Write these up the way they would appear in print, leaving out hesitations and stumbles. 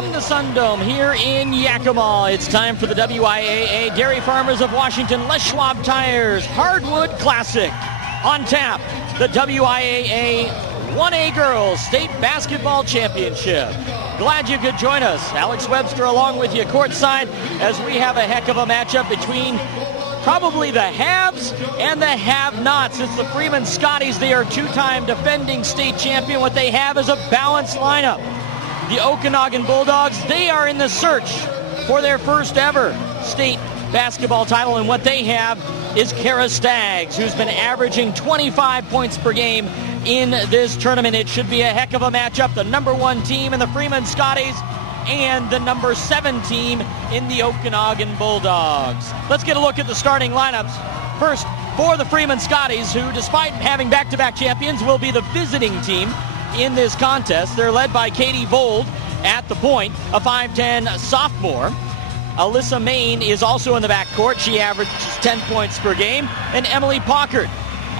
from the Sundome here in Yakima. It's time for the WIAA Dairy Farmers of Washington Les Schwab Tires Hardwood Classic. On tap, the WIAA 1A Girls State Basketball Championship. Glad you could join us. Alex Webster along with you courtside as we have a heck of a matchup between probably the haves and the have-nots. It's the Freeman Scotties. They are two-time defending state champion. What they have is a balanced lineup. The Okanogan Bulldogs, they are in the search for their first ever state basketball title, and what they have is Kara Staggs, who's been averaging 25 points per game in this tournament. It should be a heck of a matchup. The number 1 team in the Freeman Scotties and the number 7 team in the Okanogan Bulldogs. Let's get a look at the starting lineups. First, for the Freeman Scotties, who despite having back-to-back champions will be the visiting team in this contest. They're led by Katie Vold at the point, a 5'10 sophomore. Alyssa Main is also in the backcourt. She averages 10 points per game. And Emily Pockert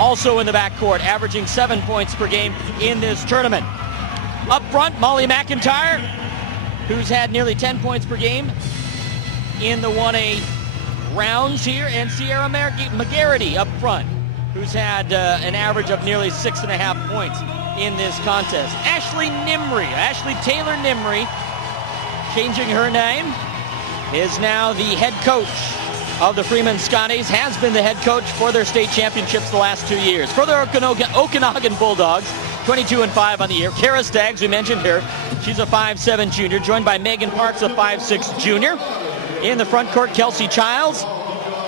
also in the backcourt, averaging 7 points per game in this tournament. Up front, Molly McIntyre, who's had nearly 10 points per game in the 1A rounds here. And Sierra McGarity up front, who's had an average of nearly 6.5 points in this contest. Ashley Taylor Nimri, changing her name, is now the head coach of the Freeman Scotties, has been the head coach for their state championships the last 2 years. For the Okanogan Bulldogs, 22-5 on the year. Kara Staggs, we mentioned her. She's a 5'7 junior, joined by Megan Parks, a 5'6 junior. In the front court, Kelsey Childs,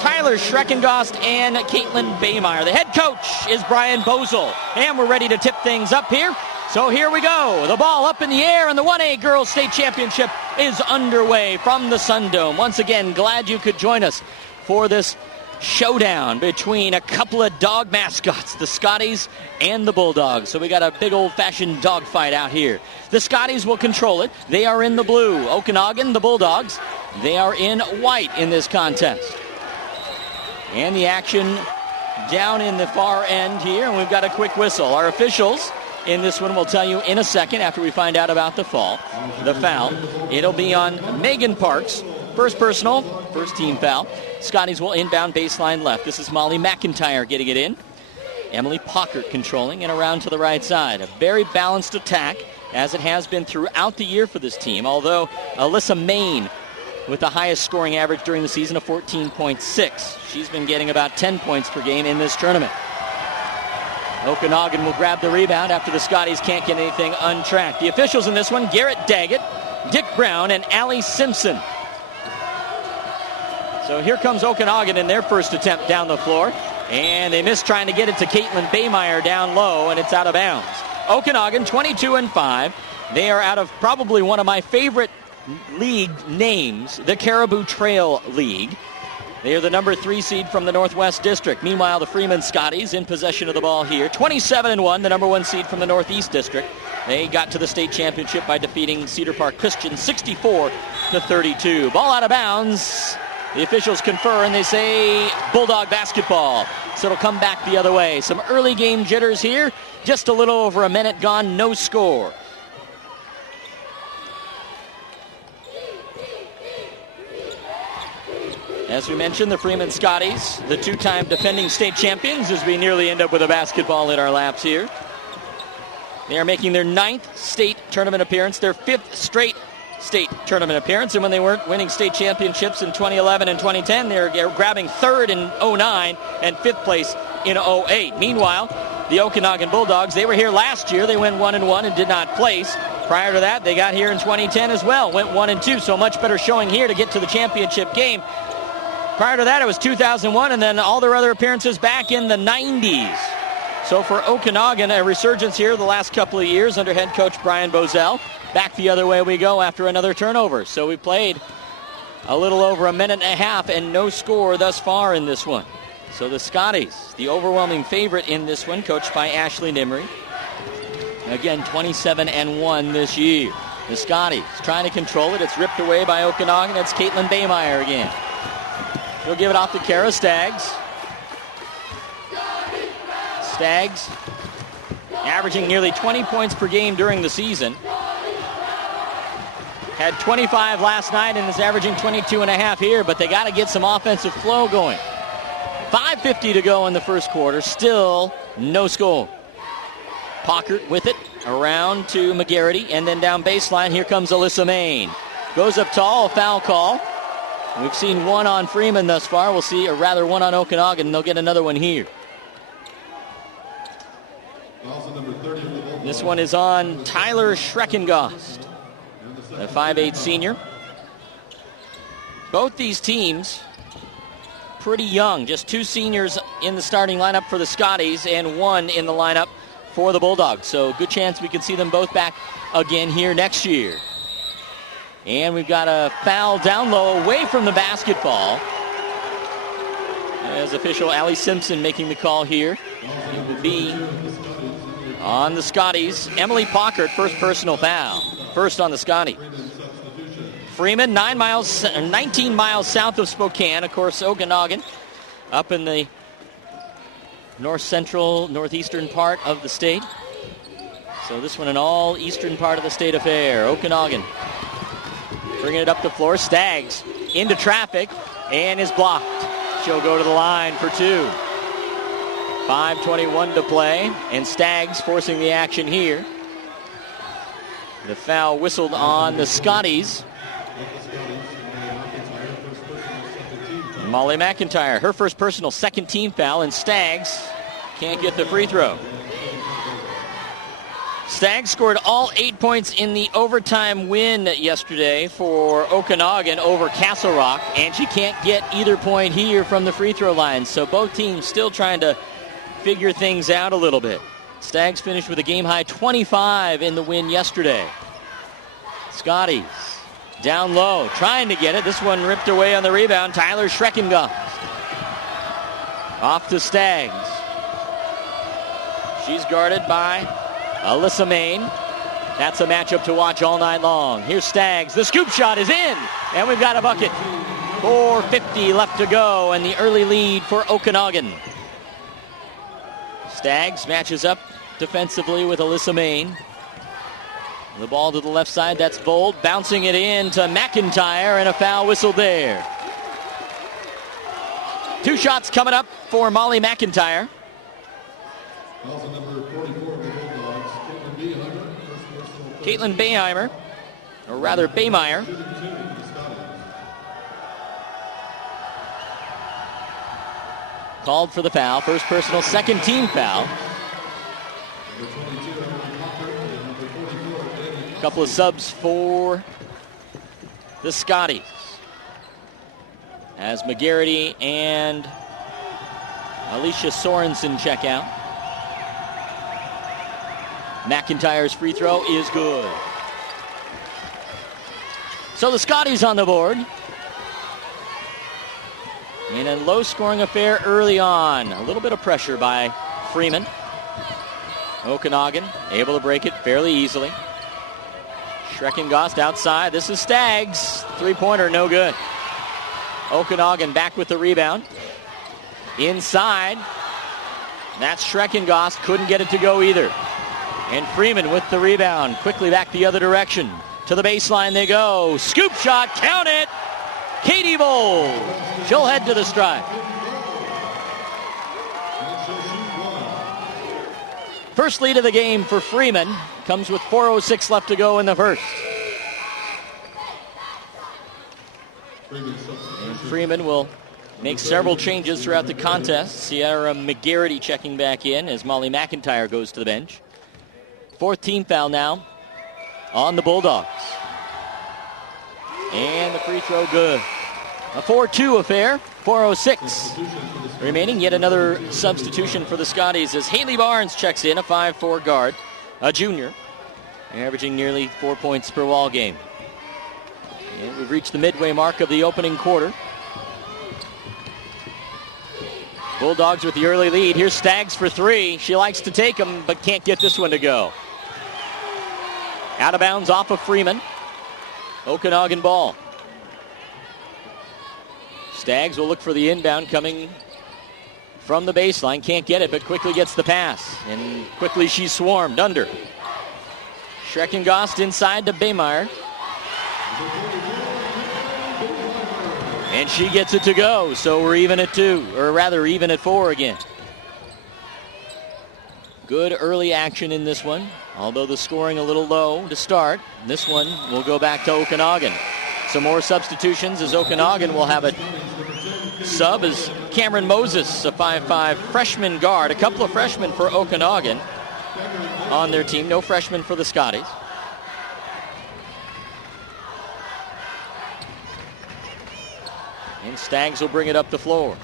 Tyler Schreckengost, and Caitlin Baymeyer. The head coach is Brian Bozel. And we're ready to tip things up here. So here we go. The ball up in the air, and the 1A Girls State Championship is underway from the Sundome. Once again, glad you could join us for this showdown between a couple of dog mascots, the Scotties and the Bulldogs. So we got a big old-fashioned dogfight out here. The Scotties will control it. They are in the blue. Okanogan, the Bulldogs, they are in white in this contest. And the action down in the far end here, and we've got a quick whistle. Our officials in this one will tell you in a second after we find out about the foul. It'll be on Megan Parks. First personal, first team foul. Scotties will inbound baseline left. This is Molly McIntyre getting it in. Emily Pockert controlling and around to the right side. A very balanced attack, as it has been throughout the year for this team, although Alyssa Main with the highest scoring average during the season of 14.6. She's been getting about 10 points per game in this tournament. Okanogan will grab the rebound after the Scotties can't get anything untracked. The officials in this one, Garrett Daggett, Dick Brown, and Allie Simpson. So here comes Okanogan in their first attempt down the floor. And they miss trying to get it to Caitlin Baymeyer down low, and it's out of bounds. Okanogan 22-5. They are out of probably one of my favorite league names, the Caribou Trail League. They are the number 3 seed from the Northwest District. Meanwhile, the Freeman Scotties in possession of the ball here. 27-1, the number 1 seed from the Northeast District. They got to the state championship by defeating Cedar Park Christian 64-32. Ball out of bounds. The officials confer and they say Bulldog basketball. So it'll come back the other way. Some early game jitters here. Just a little over a minute gone, no score. As we mentioned, the Freeman Scotties, the 2-time defending state champions, as we nearly end up with a basketball in our laps here. They are making their 9th state tournament appearance, their 5th straight state tournament appearance. And when they weren't winning state championships in 2011 and 2010, they were grabbing 3rd in 09 and 5th place in 08. Meanwhile, the Okanogan Bulldogs, they were here last year. They went 1-1 and did not place. Prior to that, they got here in 2010 as well, went 1-2. So much better showing here to get to the championship game. Prior to that, it was 2001, and then all their other appearances back in the 90s. So for Okanogan, a resurgence here the last couple of years under head coach Brian Bozel. Back the other way we go after another turnover. So we played a little over a minute and a half and no score thus far in this one. So the Scotties, the overwhelming favorite in this one, coached by Ashley Nimri. Again, 27-1 this year. The Scotties trying to control it. It's ripped away by Okanogan. It's Caitlin Baymeyer again. She'll give it off to Kara Staggs. Staggs averaging nearly 20 points per game during the season. Had 25 last night and is averaging 22.5 here, but they got to get some offensive flow going. 5:50 to go in the first quarter. Still no score. Pockert with it. Around to McGarity, and then down baseline. Here comes Alyssa Main. Goes up tall, a foul call. We've seen one on Freeman thus far. We'll see, or rather one on Okanogan, and they'll get another one here. This one is on Tyler Schreckengast, a 5'8 senior. Both these teams pretty young. Just two seniors in the starting lineup for the Scotties and one in the lineup for the Bulldogs. So good chance we can see them both back again here next year. And we've got a foul down low away from the basketball. As official Allie Simpson making the call here. It will be on the Scotties. Emily Pockert, first personal foul. First on the Scotty. Freeman, 19 miles south of Spokane. Of course, Okanogan up in the north-central, northeastern part of the state. So this one an all-eastern part of the state affair. Okanogan bringing it up the floor. Staggs into traffic and is blocked. She'll go to the line for two. 5:21 to play, and Staggs forcing the action here. The foul whistled on the Scotties. Molly McIntyre, her first personal, second team foul, and Staggs can't get the free throw. Staggs scored all 8 points in the overtime win yesterday for Okanogan over Castle Rock, and she can't get either point here from the free throw line. So both teams still trying to figure things out a little bit. Staggs finished with a game-high 25 in the win yesterday. Scotties down low, trying to get it. This one ripped away on the rebound. Tyler Schreckengast. Off to Staggs. She's guarded by Alyssa Main. That's a matchup to watch all night long. Here's Staggs. The scoop shot is in, and we've got a bucket. 4:50 left to go, and the early lead for Okanogan. Staggs matches up defensively with Alyssa Main. The ball to the left side, that's Bold, bouncing it in to McIntyre, and a foul whistled there. Two shots coming up for Molly McIntyre. Caitlin Bayheimer, or rather Baymeyer. Called for the foul, first personal, second team foul. Couple of subs for the Scotties as McGarity and Alicia Sorensen check out. McIntyre's free throw is good. So the Scotties on the board. In a low-scoring affair early on. A little bit of pressure by Freeman. Okanogan able to break it fairly easily. Schreckengast outside. This is Staggs. Three-pointer, no good. Okanogan back with the rebound. Inside. That's Schreckengast. Couldn't get it to go either. And Freeman with the rebound. Quickly back the other direction. To the baseline they go. Scoop shot. Count it. Katie Bold. She'll head to the stripe. First lead of the game for Freeman comes with 4:06 left to go in the first. And Freeman will make several changes throughout the contest. Sierra McGarity checking back in as Molly McIntyre goes to the bench. Fourth team foul now on the Bulldogs. And the free throw good. A 4-2 affair, 4:06 remaining. Yet another substitution for the Scotties as Haley Barnes checks in, a 5'4 guard, a junior, averaging nearly 4 points per ball game. And we've reached the midway mark of the opening quarter. Bulldogs with the early lead. Here's Staggs for three. She likes to take them, but can't get this one to go. Out of bounds off of Freeman. Okanogan ball. Staggs will look for the inbound coming from the baseline. Can't get it, but quickly gets the pass. And quickly she's swarmed under. Schreckengast inside to Baymeyer. And she gets it to go, so we're even at 2, or rather even at 4 again. Good early action in this one, although the scoring a little low to start. This one will go back to Okanogan. Some more substitutions as Okanogan will have a sub as Cameron Moses, a 5'5" freshman guard. A couple of freshmen for Okanogan on their team. No freshmen for the Scotties. And Staggs will bring it up the floor.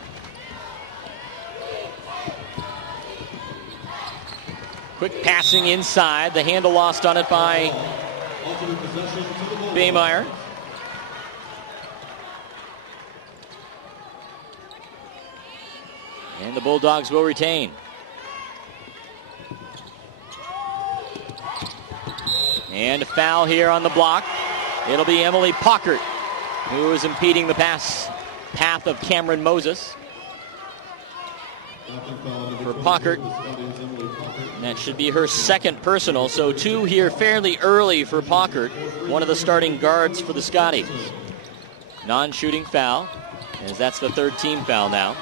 Quick passing inside. The handle lost on it by Baymeyer. And the Bulldogs will retain. And a foul here on the block. It'll be Emily Pockert, who is impeding the path of Cameron Moses. For Pockert, that should be her second personal, so 2 here fairly early for Pockert, one of the starting guards for the Scotties. Non-shooting foul, as that's the 3rd team foul now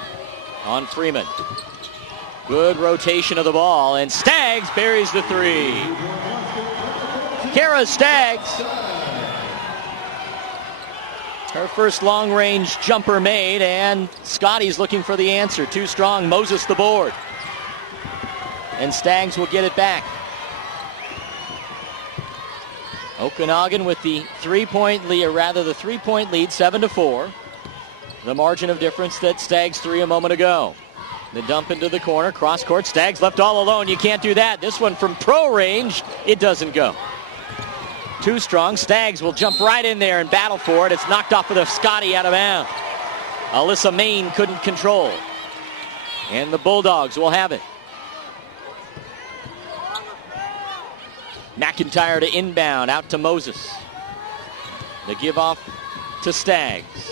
on Freeman. Good rotation of the ball, and Staggs buries the 3. Kara Staggs, her first long-range jumper made, and Scotty's looking for the answer. Too strong. Moses the board. And Staggs will get it back. Okanogan with the 3-point lead, or rather the 3-point lead, 7-4. The margin of difference that Staggs 3 a moment ago. The dump into the corner, cross court. Staggs left all alone. You can't do that. This one from pro range, it doesn't go. Too strong. Staggs will jump right in there and battle for it. It's knocked off with a Scotty out of bounds. Alyssa Main couldn't control. And the Bulldogs will have it. McIntyre to inbound, out to Moses. The give off to Staggs.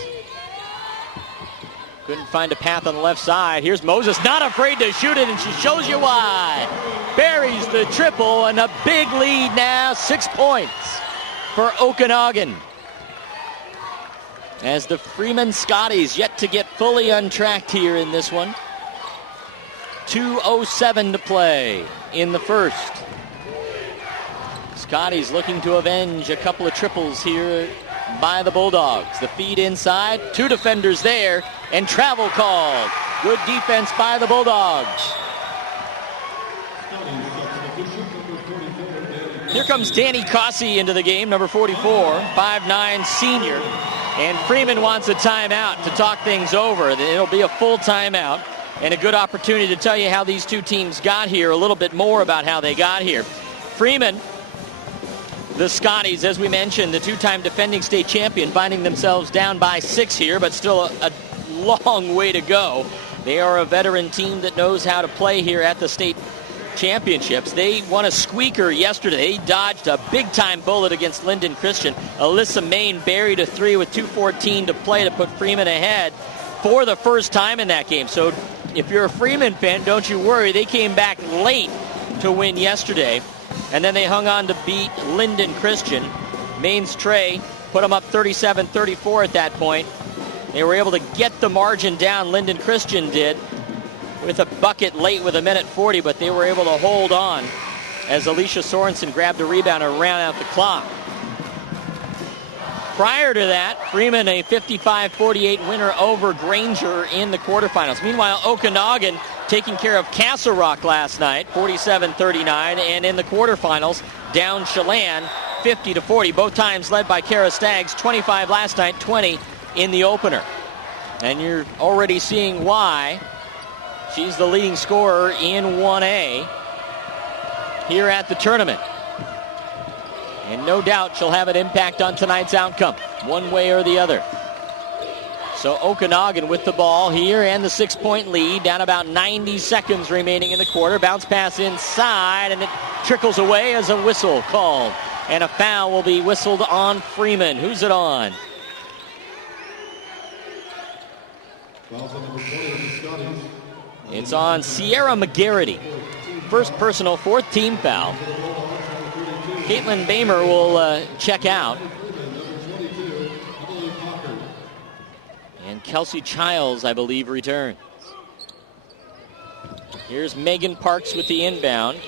Couldn't find a path on the left side. Here's Moses, not afraid to shoot it, and she shows you why. Buries the triple, and a big lead now, 6 points for Okanogan. As the Freeman Scotties yet to get fully untracked here in this one. 2:07 to play in the first. Scotties looking to avenge a couple of triples here by the Bulldogs. The feed inside, 2 defenders there, and travel called. Good defense by the Bulldogs. Here comes Danny Cossey into the game, number 44, 5'9" senior. And Freeman wants a timeout to talk things over. It'll be a full timeout and a good opportunity to tell you how these two teams got here, a little bit more about how they got here. Freeman, the Scotties, as we mentioned, the 2-time defending state champion, finding themselves down by 6 here, but still a long way to go. They are a veteran team that knows how to play here at the state championships. They won a squeaker yesterday. They dodged a big-time bullet against Linden Christian. Alyssa Main buried a 3 with 2:14 to play to put Freeman ahead for the first time in that game. So if you're a Freeman fan, don't you worry. They came back late to win yesterday. And then they hung on to beat Linden Christian. Main's Trey put them up 37-34 at that point. They were able to get the margin down, Linden Christian did, with a bucket late with 1:40, but they were able to hold on as Alicia Sorensen grabbed a rebound and ran out the clock. Prior to that, Freeman a 55-48 winner over Granger in the quarterfinals. Meanwhile, Okanogan taking care of Castle Rock last night, 47-39, and in the quarterfinals, down Chelan, 50-40. Both times led by Kara Staggs, 25 last night, 20 in the opener. And you're already seeing why. She's the leading scorer in 1A here at the tournament. And no doubt she'll have an impact on tonight's outcome, one way or the other. So Okanogan with the ball here and the 6-point lead, down about 90 seconds remaining in the quarter. Bounce pass inside, and it trickles away as a whistle called. And a foul will be whistled on Freeman. Who's it on? It's on Sierra McGarity. First personal, 4th team foul. Caitlin Bamer will check out. Kelsey Childs, I believe, returns. Here's Megan Parks with the inbound.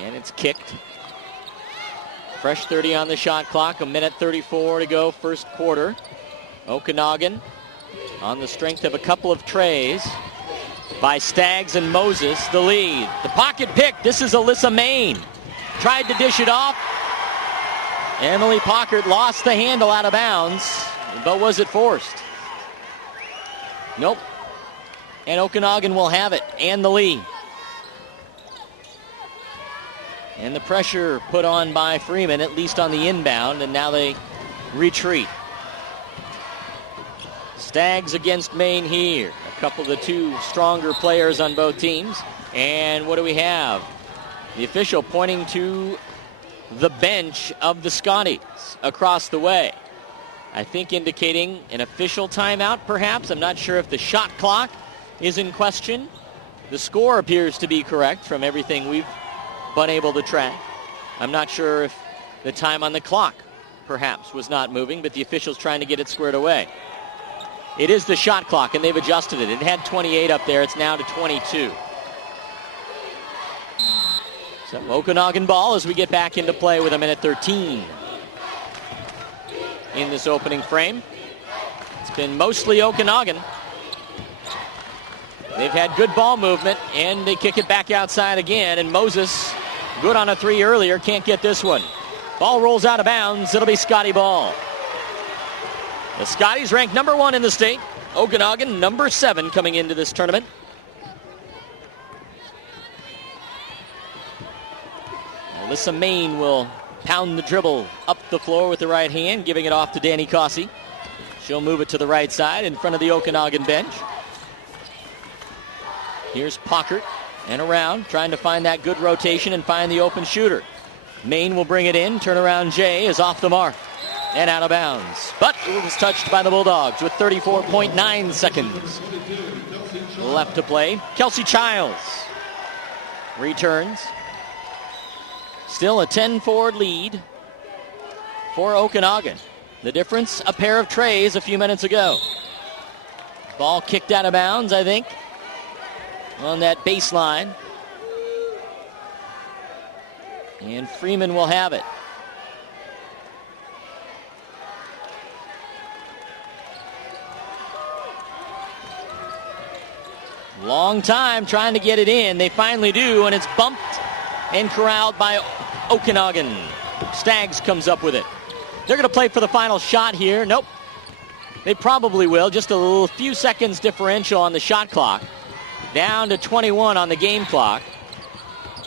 And it's kicked. Fresh 30 on the shot clock, a minute 34 to go, first quarter. Okanogan on the strength of a couple of trays by Staggs and Moses, the lead. The pocket pick, this is Alyssa Main. Tried to dish it off. Emily Pockert lost the handle out of bounds, but was it forced? Nope. And Okanogan will have it and the lead. And the pressure put on by Freeman, at least on the inbound, and now they retreat. Staggs against Maine here. A couple of the two stronger players on both teams. And what do we have? The official pointing to the bench of the Scotties across the way. I think indicating an official timeout, perhaps. I'm not sure if the shot clock is in question. The score appears to be correct from everything we've been able to track. I'm not sure if the time on the clock perhaps was not moving, but the official's trying to get it squared away. It is the shot clock, and they've adjusted it. It had 28 up there. It's now to 22. So Okanogan ball as we get back into play with a minute 13 in this opening frame. It's been mostly Okanogan. They've had good ball movement, and they kick it back outside again, and Moses, good on a three earlier, can't get this one. Ball rolls out of bounds. It'll be Scotty ball. The Scotties ranked number 1 in the state. Okanogan number 7 coming into this tournament. Alyssa Main will pound the dribble up the floor with the right hand, giving it off to Danny Cossey. She'll move it to the right side in front of the Okanogan bench. Here's Pockert and around, trying to find that good rotation and find the open shooter. Main will bring it in. Turnaround Jay is off the mark and out of bounds. But it was touched by the Bulldogs with 34.9 seconds left to play. Kelsey Childs returns. Still a 10-4 lead for Okanogan. The difference, a pair of trays a few minutes ago. Ball kicked out of bounds, I think, on that baseline. And Freeman will have it. Long time trying to get it in. They finally do, and it's bumped and corralled by Okanogan. Staggs comes up with it. They're going to play for the final shot here. Nope. They probably will. Just a few seconds differential on the shot clock. Down to 21 on the game clock.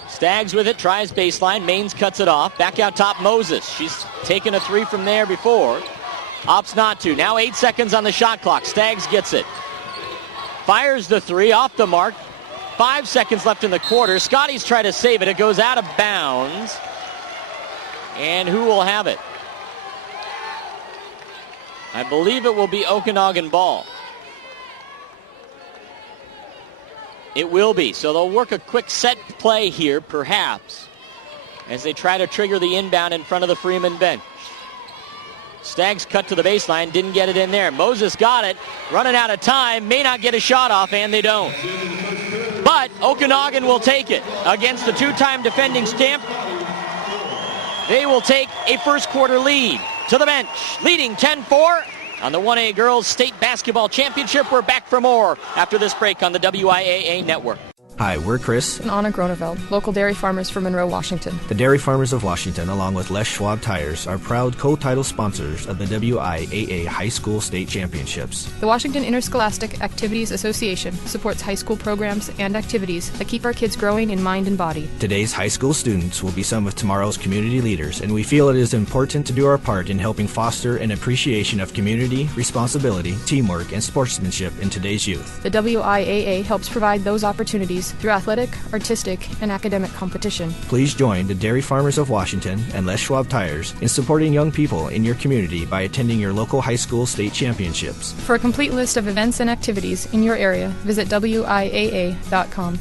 Staggs with it, tries baseline. Mains cuts it off. Back out top, Moses. She's taken a three from there before. Opts not to. Now 8 seconds on the shot clock. Staggs gets it. Fires the three off the mark. 5 seconds left in the quarter. Scotties try to save it. It goes out of bounds. And who will have it? I believe it will be Okanogan ball. It will be. So they'll work a quick set play here, perhaps, as they try to trigger the inbound in front of the Freeman bench. Staggs cut to the baseline, didn't get it in there. Moses got it, running out of time, may not get a shot off, and they don't. But Okanogan will take it against the two-time defending champ. They will take a first quarter lead to the bench, leading 10-4 on the 1A Girls State Basketball Championship. We're back for more after this break on the WIAA Network. Hi, we're Chris and Anna Groneveld, local dairy farmers from Monroe, Washington. The Dairy Farmers of Washington, along with Les Schwab Tires, are proud co-title sponsors of the WIAA High School State Championships. The Washington Interscholastic Activities Association supports high school programs and activities that keep our kids growing in mind and body. Today's high school students will be some of tomorrow's community leaders, and we feel it is important to do our part in helping foster an appreciation of community, responsibility, teamwork, and sportsmanship in today's youth. The WIAA helps provide those opportunities through athletic, artistic, and academic competition. Please join the Dairy Farmers of Washington and Les Schwab Tires in supporting young people in your community by attending your local high school state championships. For a complete list of events and activities in your area, visit WIAA.com.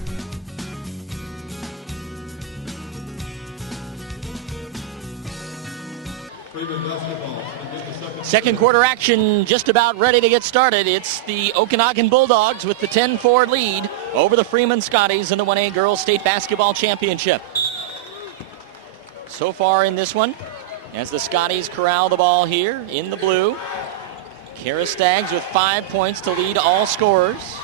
Second quarter action just about ready to get started. It's the Okanogan Bulldogs with the 10-4 lead over the Freeman Scotties in the 1A Girls State Basketball Championship. So far in this one, as the Scotties corral the ball here in the blue, Kara Staggs with 5 points to lead all scorers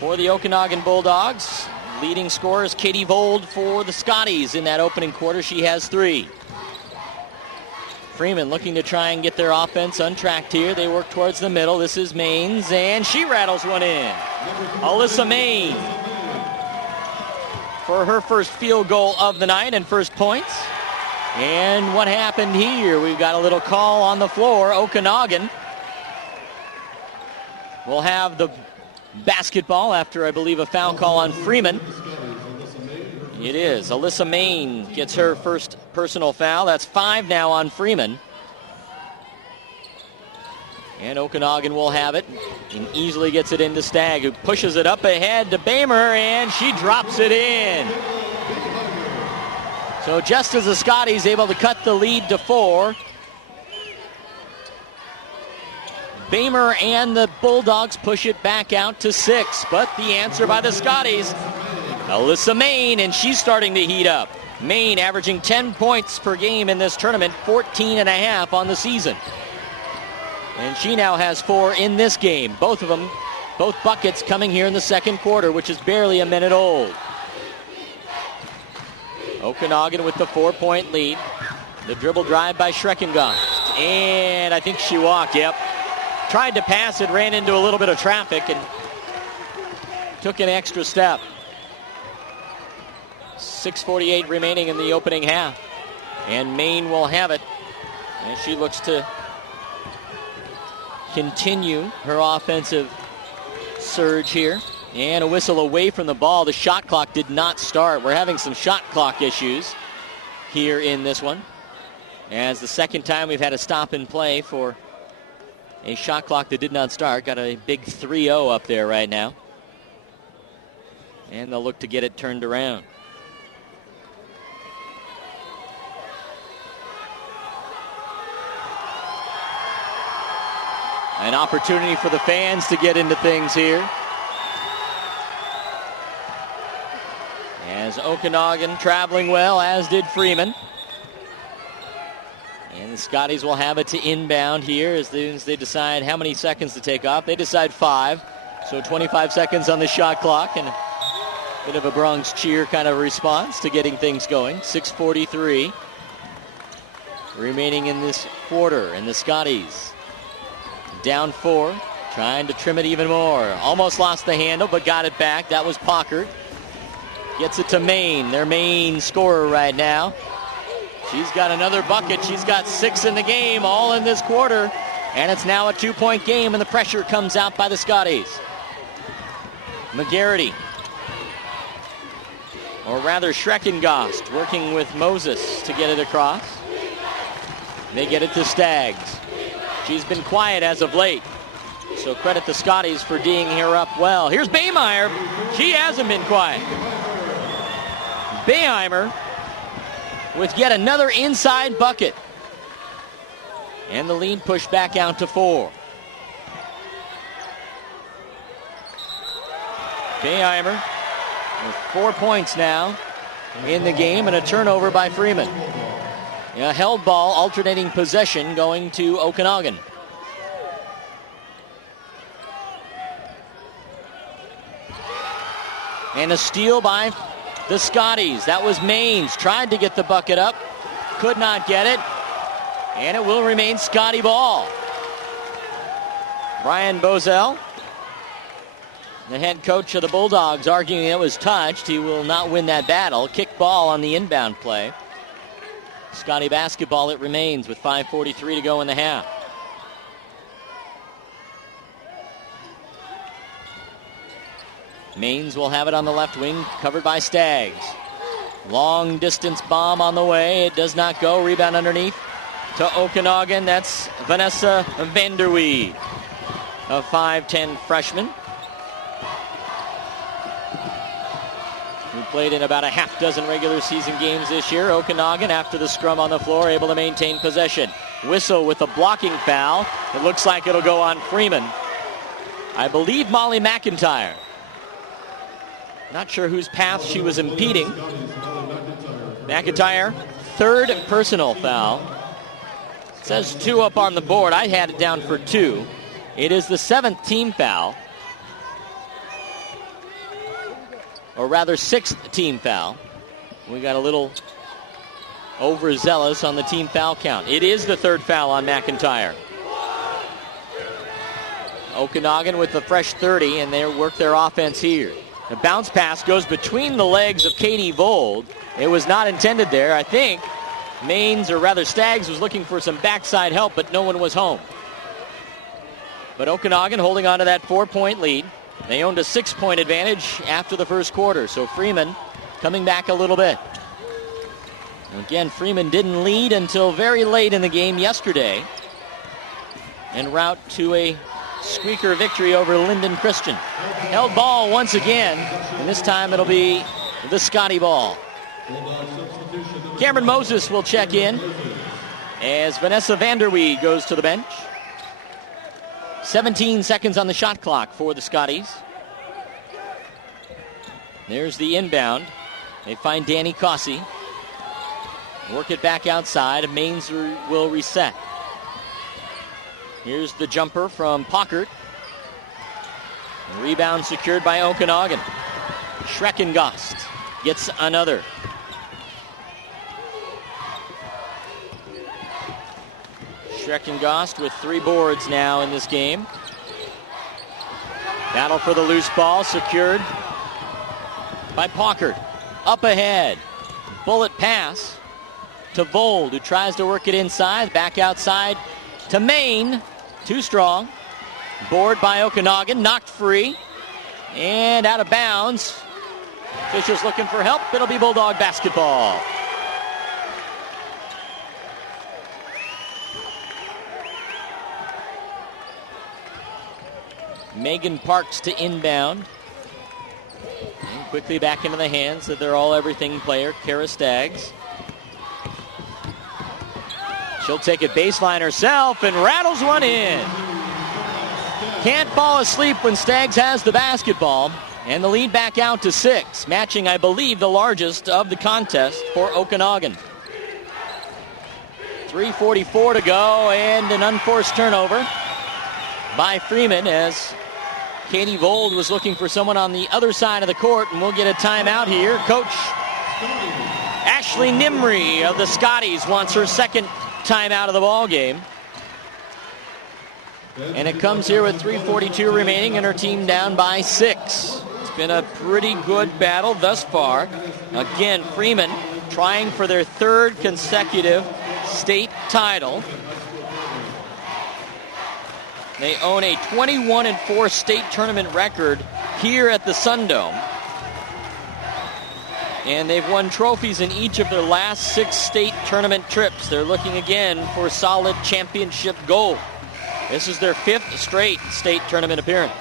for the Okanogan Bulldogs. Leading scorer is Katie Vold for the Scotties in that opening quarter. She has 3. Freeman looking to try and get their offense untracked here. They work towards the middle. This is Maines, and she rattles one in. Alyssa Maine for her first field goal of the night and first points. And what happened here? We've got a little call on the floor. Okanogan will have the basketball after, I believe, a foul call on Freeman. It is. Alyssa Maine gets her first personal foul. That's 5 now on Freeman. And Okanogan will have it and easily gets it into Stagg, who pushes it up ahead to Bamer, and she drops it in. So just as the Scotties able to cut the lead to 4, Bamer and the Bulldogs push it back out to 6. But the answer by the Scotties, Alyssa Maine, and she's starting to heat up. Maine averaging 10 points per game in this tournament, 14.5 on the season. And she now has 4 in this game. Both of them, both buckets coming here in the second quarter, which is barely a minute old. Okanogan with the 4-point lead. The dribble drive by Schreckengast. And I think she walked, yep. Tried to pass it, ran into a little bit of traffic, and took an extra step. 6:48 remaining in the opening half. And Maine will have it. And she looks to continue her offensive surge here. And a whistle away from the ball. The shot clock did not start. We're having some shot clock issues here in this one, as the second time we've had a stop and play for a shot clock that did not start. Got a big 3-0 up there right now. And they'll look to get it turned around. An opportunity for the fans to get into things here, as Okanogan traveling well, as did Freeman. And the Scotties will have it to inbound here as they decide how many seconds to take off. They decide 5, so 25 seconds on the shot clock, and a bit of a Bronx cheer kind of response to getting things going. 6:43 remaining in this quarter, and the Scotties down 4, trying to trim it even more. Almost lost the handle, but got it back. That was Pockert. Gets it to Maine, their main scorer right now. She's got another bucket. She's got 6 in the game, all in this quarter. And it's now a 2-point game, and the pressure comes out by the Scotties. McGarity, or rather Schreckengast, working with Moses to get it across. They get it to Staggs. She's been quiet as of late, so credit the Scotties for D'ing her up well. Here's Baymeyer. She hasn't been quiet. Bayheimer with yet another inside bucket. And the lead pushed back out to 4. Bayheimer with 4 points now in the game, and a turnover by Freeman. A held ball, alternating possession going to Okanogan. And a steal by the Scotties. That was Maines. Tried to get the bucket up. Could not get it. And it will remain Scotty ball. Brian Bozell, the head coach of the Bulldogs, arguing it was touched. He will not win that battle. Kick ball on the inbound play. Scotty basketball it remains with 5:43 to go in the half. Maines will have it on the left wing, covered by Staggs. Long distance bomb on the way. It does not go. Rebound underneath to Okanogan. That's Vanessa Vanderweed, a 5'10 freshman who played in about a half dozen regular season games this year. Okanogan, after the scrum on the floor, able to maintain possession. whistle with a blocking foul. It looks like it'll go on Freeman. I believe Molly McIntyre. Not sure whose path she was impeding. McIntyre, third personal foul. It says 2 up on the board. I had it down for 2. It is the 7th team foul. Or rather, 6th team foul. We got a little overzealous on the team foul count. It is the 3rd foul on McIntyre. Okanogan with the fresh 30, and they work their offense here. The bounce pass goes between the legs of Katie Vold. It was not intended there. I think Maines, or rather Staggs, was looking for some backside help, but no one was home. But Okanogan holding on to that 4-point lead. They owned a 6-point advantage after the first quarter, so Freeman coming back a little bit. Again, Freeman didn't lead until very late in the game yesterday, en route to a squeaker victory over Linden Christian. Held ball once again, and this time it'll be the Scotty ball. Cameron Moses will check in as Vanessa Vanderwee goes to the bench. 17 seconds on the shot clock for the Scotties. There's the inbound. They find Danny Cossey. Work it back outside, and Maines will reset. Here's the jumper from Pockert. Rebound secured by Okanogan. Schreckengost gets another. Schreckengost with 3 boards now in this game. Battle for the loose ball, secured by Pockert. Up ahead. Bullet pass to Vold, who tries to work it inside. Back outside to Maine. Too strong. Board by Okanogan, knocked free. And out of bounds. Officials looking for help. It'll be Bulldog basketball. Megan Parks to inbound. And quickly back into the hands of their all-everything player, Kara Staggs. She'll take it baseline herself and rattles one in. Can't fall asleep when Staggs has the basketball. And the lead back out to 6, matching, I believe, the largest of the contest for Okanogan. 3:44 to go, and an unforced turnover by Freeman as Katie Vold was looking for someone on the other side of the court, and we'll get a timeout here. Coach Ashley Nimri of the Scotties wants her second timeout of the ball game. And it comes here with 3:42 remaining and her team down by 6. It's been a pretty good battle thus far. Again, Freeman trying for their 3rd consecutive state title. They own a 21-4 state tournament record here at the Sundome. And they've won trophies in each of their last 6 state tournament trips. They're looking again for solid championship gold. This is their 5th straight state tournament appearance.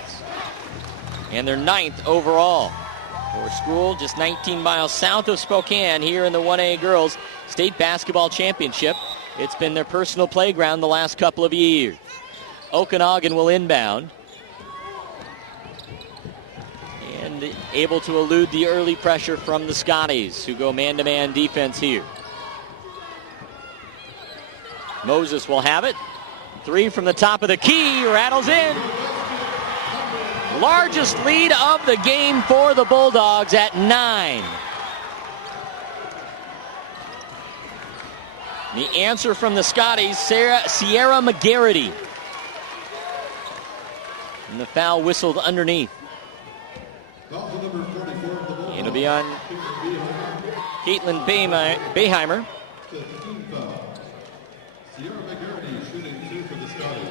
And their 9th overall. For a school just 19 miles south of Spokane here in the 1A Girls State Basketball Championship. It's been their personal playground the last couple of years. Okanogan will inbound. And able to elude the early pressure from the Scotties, who go man-to-man defense here. Moses will have it. 3 from the top of the key, rattles in. Largest lead of the game for the Bulldogs at 9. The answer from the Scotties, Sierra McGarity. And the foul whistled underneath. It'll be on Caitlin Beheimer.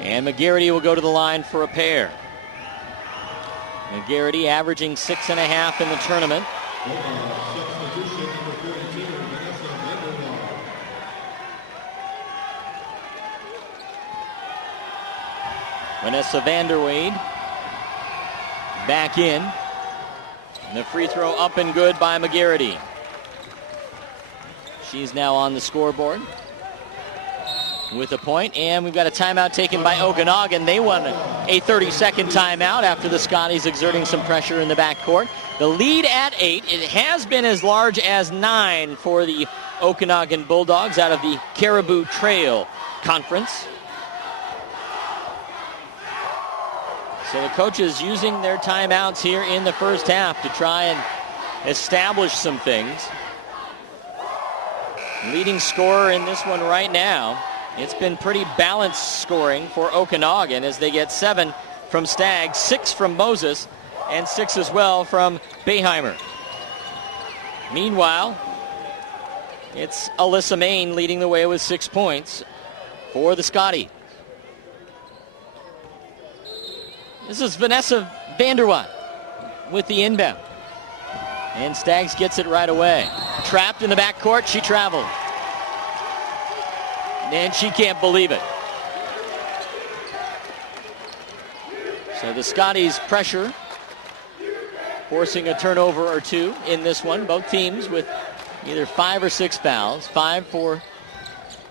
And McGarity will go to the line for a pair. McGarity averaging 6.5 in the tournament. Vanessa Vanderwade back in. And the free throw up and good by McGarity. She's now on the scoreboard. with a point, and we've got a timeout taken by Okanogan. They won a 30-second timeout after the Scotties exerting some pressure in the backcourt. The lead at 8. It has been as large as 9 for the Okanogan Bulldogs out of the Caribou Trail Conference. So the coaches using their timeouts here in the first half to try and establish some things. Leading scorer in this one right now. It's been pretty balanced scoring for Okanogan as they get 7 from Staggs, 6 from Moses, and 6 as well from Bayheimer. Meanwhile, it's Alyssa Main leading the way with 6 points for the Scotty. This is Vanessa Vanderwaat with the inbound. And Staggs gets it right away. Trapped in the backcourt, she traveled. And she can't believe it. So the Scotties pressure, forcing a turnover or 2 in this one. Both teams with either 5 or 6 fouls. 5 for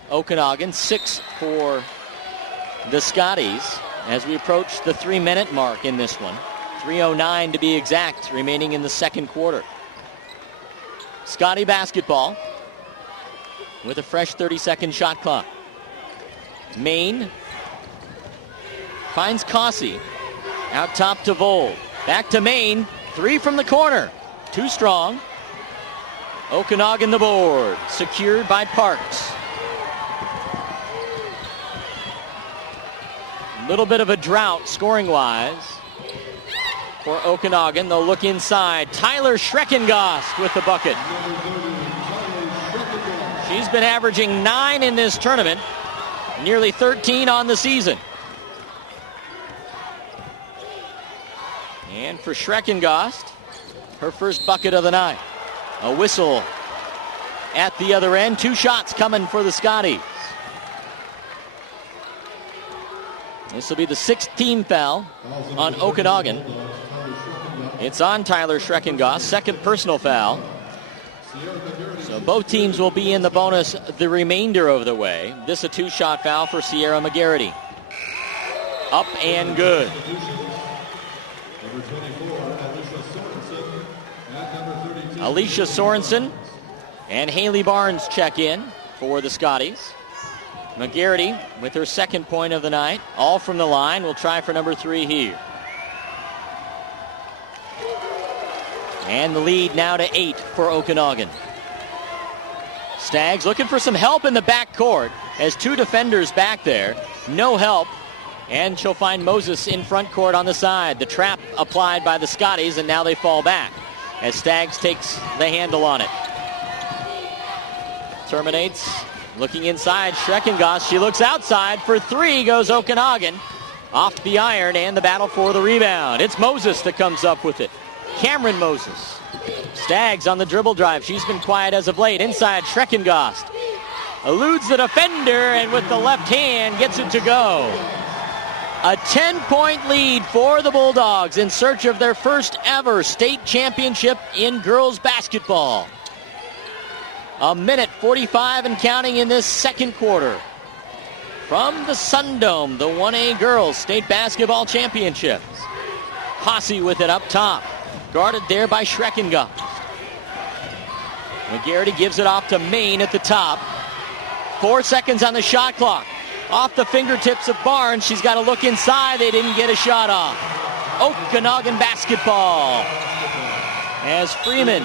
Okanogan, 6 for the Scotties as we approach the 3-minute mark in this one. 3:09 to be exact, remaining in the second quarter. Scotty basketball with a fresh 30-second shot clock. Main finds Cossey. Out top to Vold. Back to Main. 3 from the corner. Too strong. Okanogan the board. Secured by Parks. A little bit of a drought scoring-wise for Okanogan. They'll look inside. Tyler Schreckengast with the bucket. She's been averaging 9 in this tournament, nearly 13 on the season. And for Schreckengast, her first bucket of the night. A whistle at the other end. 2 shots coming for the Scotties. This will be the 6th team foul on Okanogan. It's on Tyler Schreckengast, 2nd personal foul. So both teams will be in the bonus the remainder of the way. This a 2-shot foul for Sierra McGarity. Up and good. Alicia Sorensen and Haley Barnes check in for the Scotties. McGarity with her 2nd point of the night. All from the line. We'll try for number 3 here. And the lead now to 8 for Okanogan. Staggs looking for some help in the backcourt. Has 2 defenders back there. No help. And she'll find Moses in front court on the side. The trap applied by the Scotties, and now they fall back as Staggs takes the handle on it. Terminates. Looking inside, Schreckengast. She looks outside. For 3 goes Okanogan. Off the iron, and the battle for the rebound. It's Moses that comes up with it. Cameron Moses. Staggs on the dribble drive. She's been quiet as of late. Inside, Schreckengast. Eludes the defender, and with the left hand gets it to go. A 10-point lead for the Bulldogs in search of their first ever state championship in girls basketball. 1:45 and counting in this second quarter. From the Sundome, the 1A Girls State Basketball Championships. Cossey with it up top. Guarded there by Schreckengast. McGarity gives it off to Main at the top. 4 seconds on the shot clock. Off the fingertips of Barnes. She's got to look inside. They didn't get a shot off. Okanogan basketball. As Freeman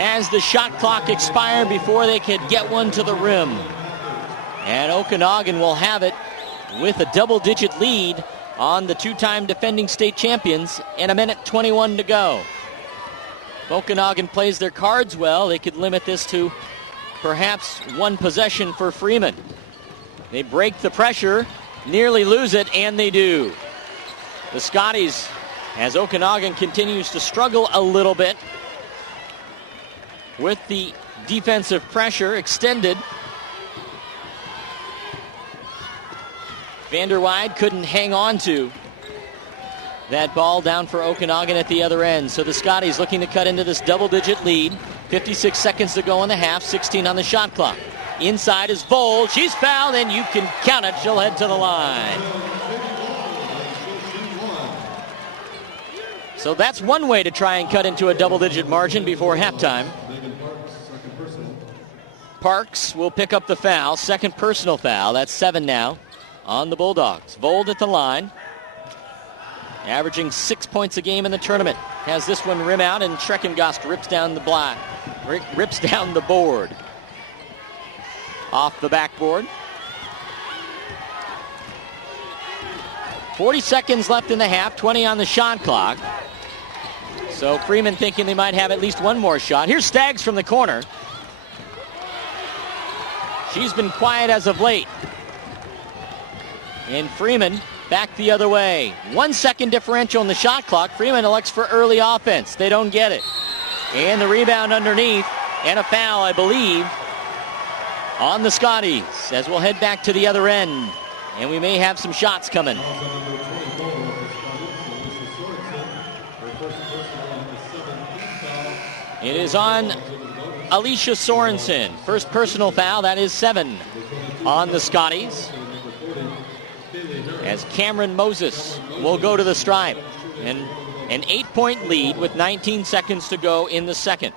has the shot clock expire before they could get one to the rim. And Okanogan will have it with a double-digit lead on the 2-time defending state champions and 1:21 to go. If Okanogan plays their cards well, they could limit this to perhaps 1 possession for Freeman. They break the pressure, nearly lose it, and they do. The Scotties, as Okanogan continues to struggle a little bit with the defensive pressure extended. Vanderweide couldn't hang on to that ball down for Okanogan at the other end. So the Scotties looking to cut into this double-digit lead. 56 seconds to go in the half, 16 on the shot clock. Inside is Vold. She's fouled, and you can count it. She'll head to the line. So that's one way to try and cut into a double-digit margin before halftime. Parks will pick up the foul. Second personal foul. That's 7 now on the Bulldogs. Vold at the line. Averaging 6 points a game in the tournament. Has this one rim out, and Schreckengost rips down the board. Off the backboard. 40 seconds left in the half, 20 on the shot clock. So Freeman thinking they might have at least one more shot. Here's Staggs from the corner. She's been quiet as of late. And Freeman back the other way. 1 second differential in the shot clock. Freeman elects for early offense. They don't get it. And the rebound underneath, and a foul, I believe, on the Scotties, as we'll head back to the other end. And we may have some shots coming. It is on Alicia Sorensen. First personal foul, that is 7 on the Scotties. As Cameron Moses will go to the stripe. And an 8-point lead with 19 seconds to go in the second.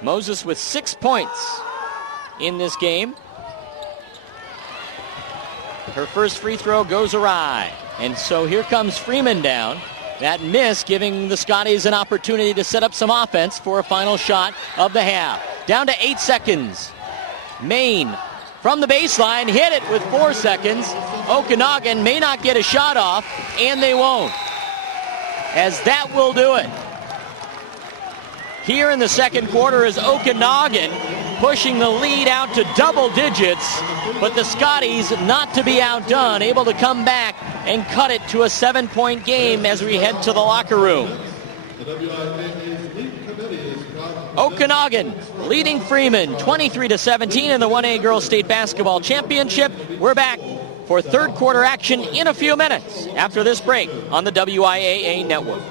Moses with 6 points in this game. Her first free throw goes awry. And so here comes Freeman down. That miss giving the Scotties an opportunity to set up some offense for a final shot of the half. Down to 8 seconds. Maine from the baseline, hit it with 4 seconds. Okanogan may not get a shot off, and they won't, as that will do it. Here in the second quarter is Okanogan pushing the lead out to double digits, but the Scotties not to be outdone, able to come back and cut it to a 7-point game as we head to the locker room. Okanogan leading Freeman 23-17 in the 1A Girls State Basketball Championship. We're back for third quarter action in a few minutes after this break on the WIAA Network.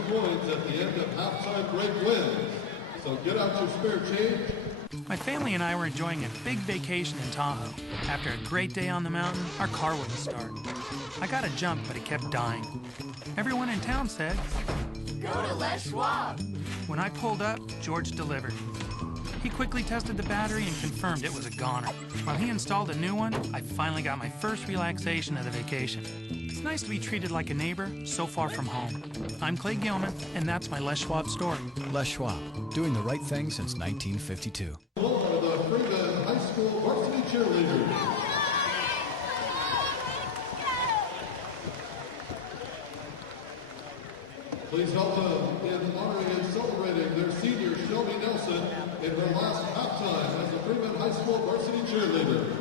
So get out your spare change. My family and I were enjoying a big vacation in Tahoe. After a great day on the mountain, our car wouldn't start. I got a jump, but it kept dying. Everyone in town said, "Go to Les Schwab." When I pulled up, George delivered. He quickly tested the battery and confirmed it was a goner. While he installed a new one, I finally got my first relaxation of the vacation. It's nice to be treated like a neighbor so far from home. I'm Clay Gilman, and that's my Les Schwab story. Les Schwab, doing the right thing since 1952. The Freeman High School varsity cheerleaders. Please help them in honoring and celebrating their senior Shelby Nelson in her last halftime as a Freeman High School varsity cheerleader.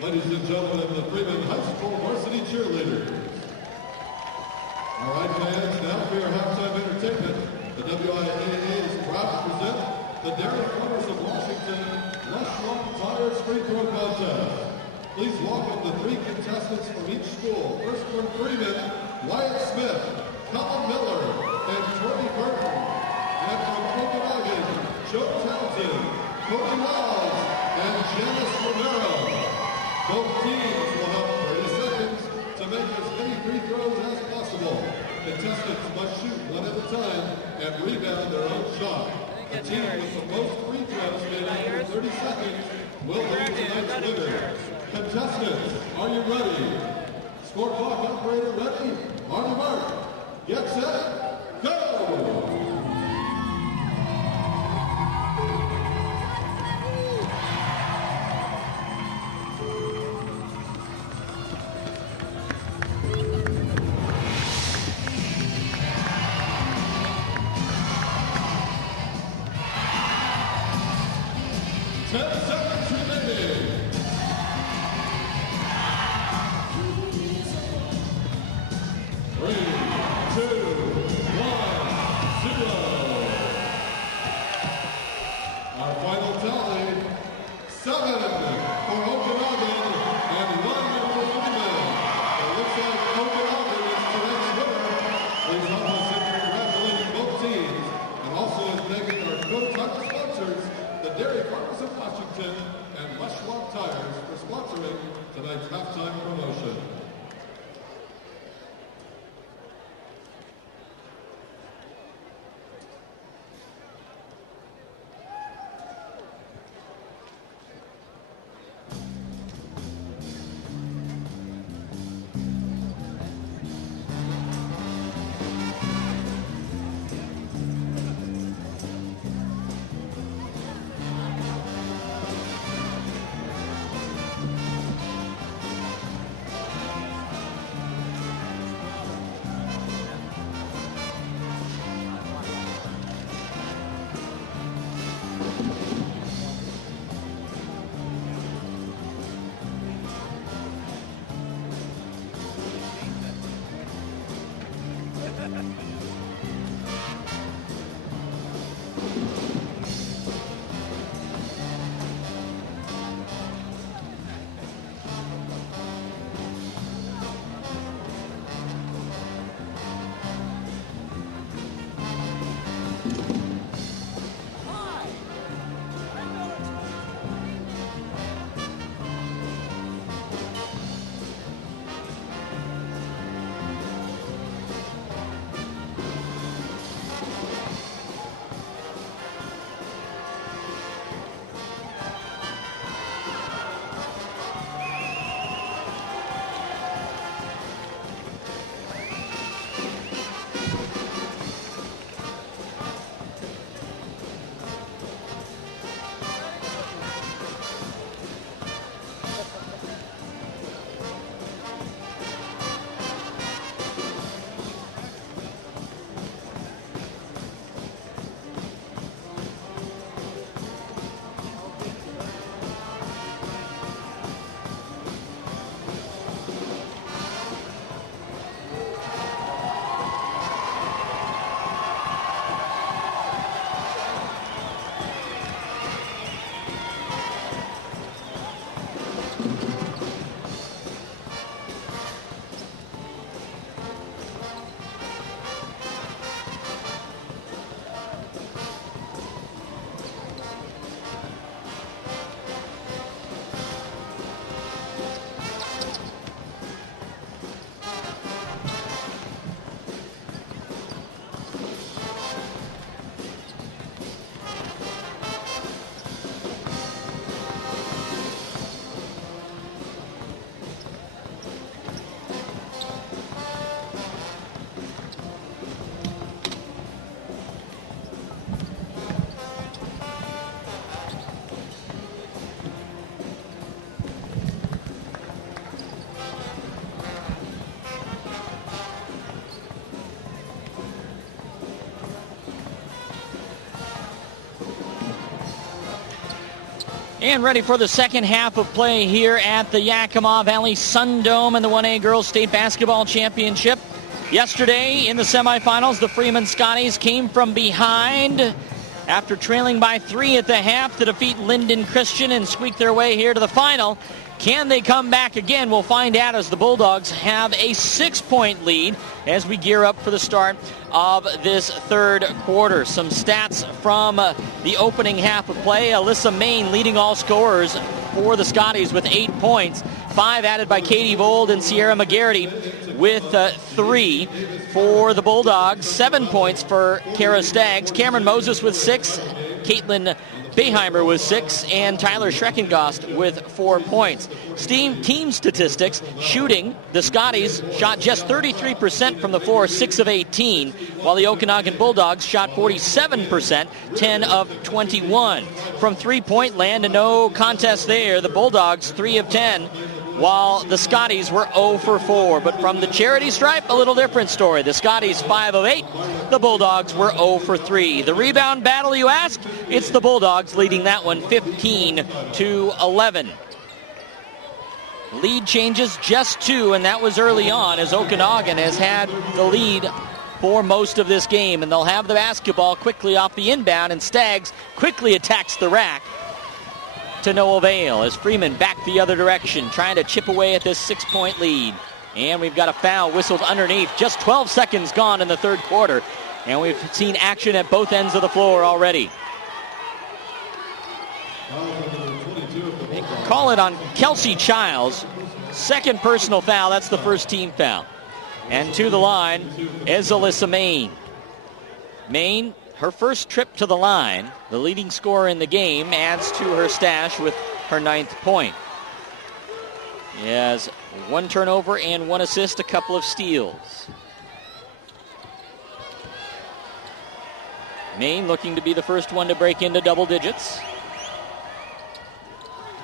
Ladies and gentlemen, the Freeman High School varsity cheerleaders. All right, fans, now for your halftime entertainment. The WIAA is proud to present the Dairy Farmers of Washington Leshwak Tire Street Throw Contest. Please welcome the 3 contestants from each school. First from Freeman, Wyatt Smith, Colin Miller, and Tori Burton. And from Okanogan, Joe Townsend, Cody Wells, and Janice Romero. Both teams will have 30 seconds to make as many free throws as possible. Contestants must shoot one at a time and rebound their own shot. The team with the most free throws made after 30 seconds will lead tonight's winner. Contestants, are you ready? Score clock operator ready? On your mark. Get set. Go! 10 seconds remaining. 3, 2, 1, 0. Our final tally, 7 for Okanogan and 1 for Freeman. It looks like Okanogan is tonight's winner. Please help us in congratulating both teams and also in thanking our co-title sponsors, the Dairy Farmers of Washington and Leshwak Tires, for sponsoring tonight's halftime promotion. And ready for the second half of play here at the Yakima Valley Sundome and the 1A Girls State Basketball Championship. Yesterday in the semifinals, the Freeman Scotties came from behind after trailing by 3 at the half to defeat Linden Christian and squeak their way here to the final. Can they come back again? We'll find out as the Bulldogs have a 6-point lead as we gear up for the start of this third quarter. Some stats from the opening half of play. Alyssa Main leading all scorers for the Scotties with 8 points. 5 added by Katie Vold and Sierra McGarity with 3 for the Bulldogs. 7 points for Kara Staggs. Cameron Moses with 6. Caitlin Beheimer with 6, and Tyler Schreckengost with 4 points. Team statistics, shooting, the Scotties shot just 33% from the floor, 6 of 18, while the Okanogan Bulldogs shot 47%, 10 of 21. From three-point land, and no contest there, the Bulldogs 3 of 10, while the Scotties were 0 for 4. But from the charity stripe, a little different story. The Scotties 5 of 8. The Bulldogs were 0 for 3. The rebound battle, you ask? It's the Bulldogs leading that one 15-11. Lead changes just 2, and that was early on as Okanogan has had the lead for most of this game. And they'll have the basketball quickly off the inbound, and Staggs quickly attacks the rack. To no avail as Freeman back the other direction, trying to chip away at this 6-point lead. And we've got a foul whistled underneath. Just 12 seconds gone in the third quarter, and we've seen action at both ends of the floor already. They call it on Kelsey Childs. Second personal foul, that's the first team foul. And to the line is Alyssa Main. Main, her first trip to the line, the leading scorer in the game, adds to her stash with her 9th point. She has 1 turnover and 1 assist, a couple of steals. Maine looking to be the first one to break into double digits.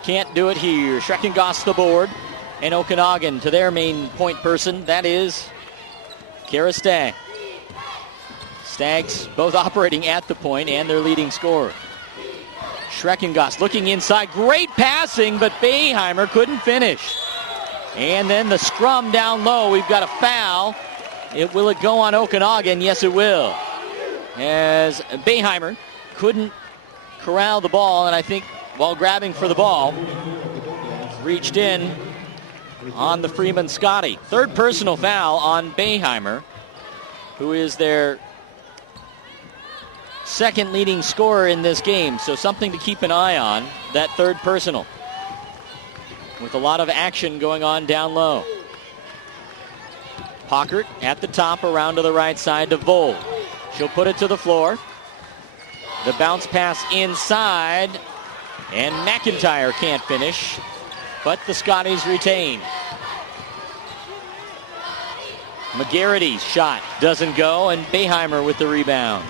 Can't do it here. Schreckengost the board, and Okanogan to their main point person. That is Kara Stagg. Staggs both operating at the point and their leading scorer. Schreckengost looking inside. Great passing, but Beheimer couldn't finish. And then the scrum down low. We've got a foul. Will it go on Okanogan? Yes, it will. As Beheimer couldn't corral the ball, and I think while grabbing for the ball, reached in on the Freeman Scotty. Third personal foul on Beheimer, who is their second leading scorer in this game. So something to keep an eye on, that third personal, with a lot of action going on down low. Pockert at the top, around to the right side to Vold. She'll put it to the floor. The bounce pass inside, and McIntyre can't finish, but the Scotties retain. McGarity's shot doesn't go, and Beheimer with the rebound.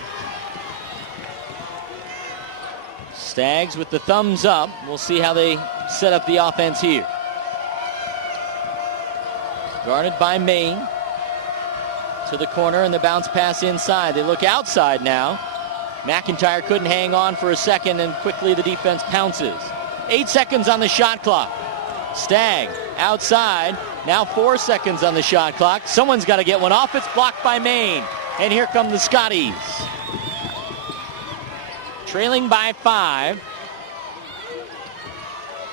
Staggs with the thumbs up. We'll see how they set up the offense here. Guarded by Maine. To the corner, and the bounce pass inside. They look outside now. McIntyre couldn't hang on for a second, and quickly the defense pounces. 8 seconds on the shot clock. Stagg outside. Now 4 seconds on the shot clock. Someone's got to get one off. It's blocked by Maine. And here come the Scotties. Trailing by 5.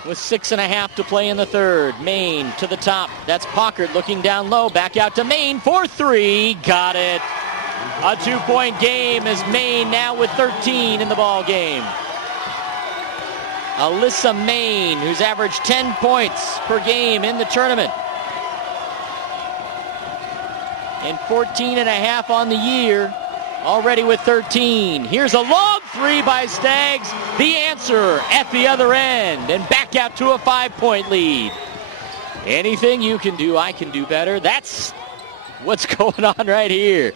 With 6.5 to play in the third. Maine to the top. That's Pockert looking down low. Back out to Maine for 3. Got it. A 2-point game as Maine now with 13 in the ball game. Alyssa Maine, who's averaged 10 points per game in the tournament. And 14.5 on the year. Already with 13. Here's a long 3 by Staggs. The answer at the other end. And back out to a 5-point lead. Anything you can do, I can do better. That's what's going on right here.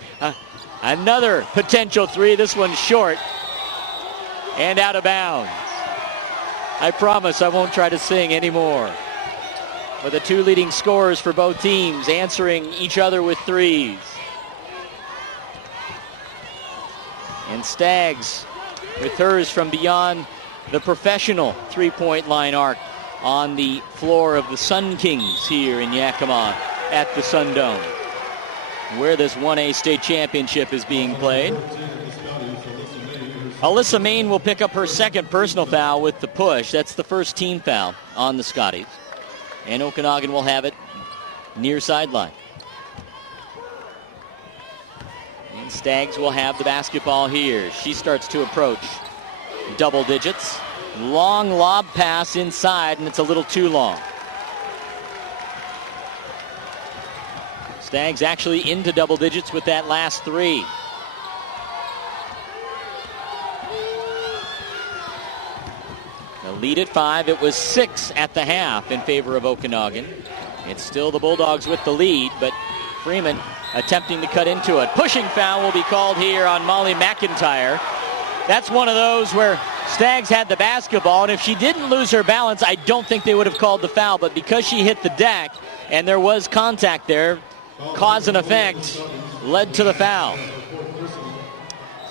Another potential 3. This one's short and out of bounds. I promise I won't try to sing anymore. With the 2 leading scorers for both teams answering each other with 3s. And Staggs with hers from beyond the professional three-point line arc on the floor of the Sun Kings here in Yakima at the Sundome, where this 1A state championship is being played. Alyssa Main will pick up her second personal foul with the push. That's the first team foul on the Scotties. And Okanogan will have it near sideline. And Staggs will have the basketball here. She starts to approach double digits. Long lob pass inside, and it's a little too long. Staggs actually into double digits with that last three. The lead at 5. It was 6 at the half in favor of Okanogan. It's still the Bulldogs with the lead, but Freeman attempting to cut into it. Pushing foul will be called here on Molly McIntyre. That's one of those where Staggs had the basketball, and if she didn't lose her balance, I don't think they would have called the foul. But because she hit the deck and there was contact there, cause and effect led to the foul.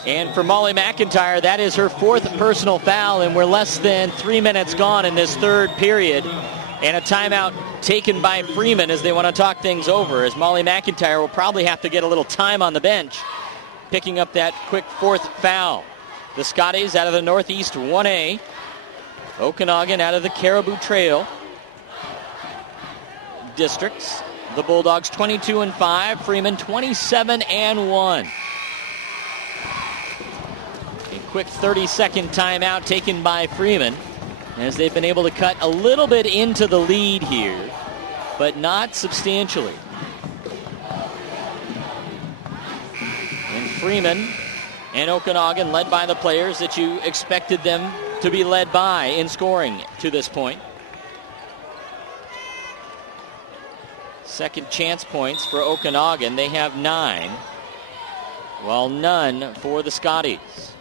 And for Molly McIntyre, that is her fourth personal foul, and we're less than 3 minutes gone in this third period. And a timeout taken by Freeman as they want to talk things over, as Molly McIntyre will probably have to get a little time on the bench, picking up that quick fourth foul. The Scotties out of the Northeast 1A. Okanogan out of the Caribou Trail districts. The Bulldogs 22-5. Freeman 27-1. A quick 30-second timeout taken by Freeman as they've been able to cut a little bit into the lead here, but not substantially. And Freeman and Okanogan led by the players that you expected them to be led by in scoring to this point. Second chance points for Okanogan. They have 9, while none for the Scotties.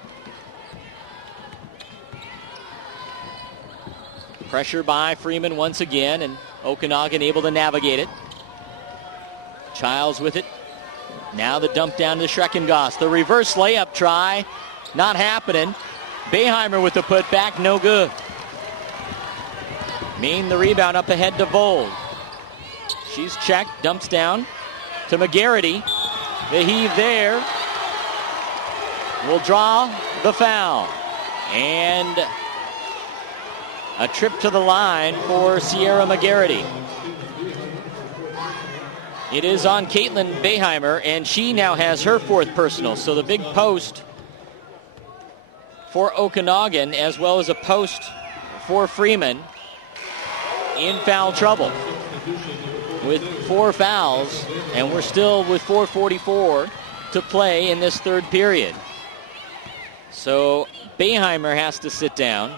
Pressure by Freeman once again, and Okanogan able to navigate it. Childs with it. Now the dump down to Schreckengoss. The reverse layup try, not happening. Beheimer with the putback, no good. Main the rebound up ahead to Vold. She's checked, dumps down to McGarity. The heave there will draw the foul. And a trip to the line for Sierra McGarity. It is on Caitlin Beheimer, and she now has her fourth personal. So the big post for Okanogan, as well as a post for Freeman, in foul trouble with 4 fouls, and we're still with 4:44 to play in this third period. So Beheimer has to sit down.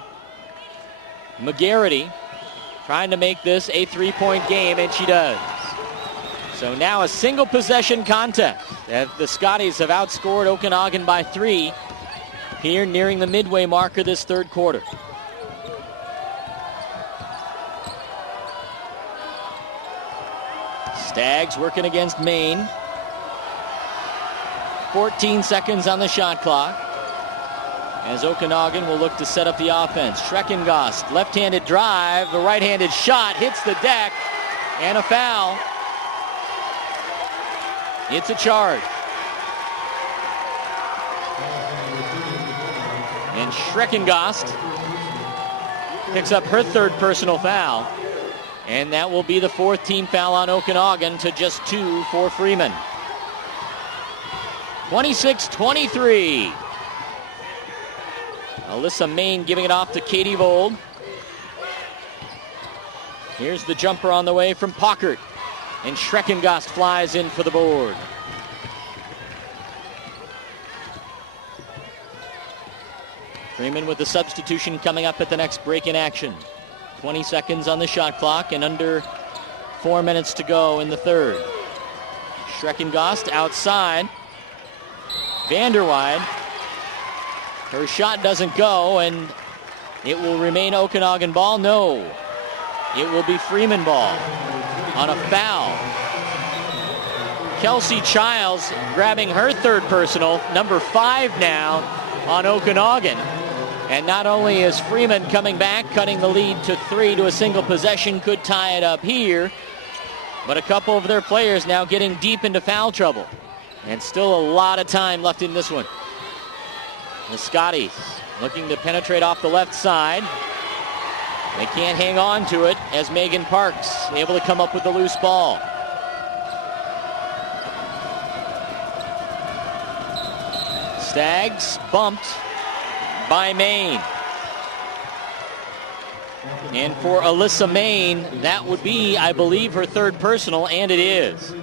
McGarity trying to make this a 3-point game, and she does. So now a single possession contest. The Scotties have outscored Okanogan by 3 here nearing the midway mark of this third quarter. Staggs working against Maine. 14 seconds on the shot clock as Okanogan will look to set up the offense. Schreckengoss, left-handed drive, the right-handed shot hits the deck, and a foul. It's a charge. And Schreckengoss picks up her third personal foul, and that will be the fourth team foul on Okanogan to just 2 for Freeman. 26-23. Alyssa Main giving it off to Katie Vold. Here's the jumper on the way from Pockert. And Schreckengoss flies in for the board. Freeman with the substitution coming up at the next break in action. 20 seconds on the shot clock and under 4 minutes to go in the third. Schreckengoss outside. Vanderweide. Her shot doesn't go, and it will remain Okanogan ball. No, it will be Freeman ball on a foul. Kelsey Childs grabbing her third personal, number 5 now on Okanogan. And not only is Freeman coming back, cutting the lead to 3 to a single possession, could tie it up here, but a couple of their players now getting deep into foul trouble. And still a lot of time left in this one. The Scotties looking to penetrate off the left side. They can't hang on to it as Megan Parks able to come up with the loose ball. Stags bumped by Maine. And for Alyssa Maine, that would be, I believe, her third personal, and it is.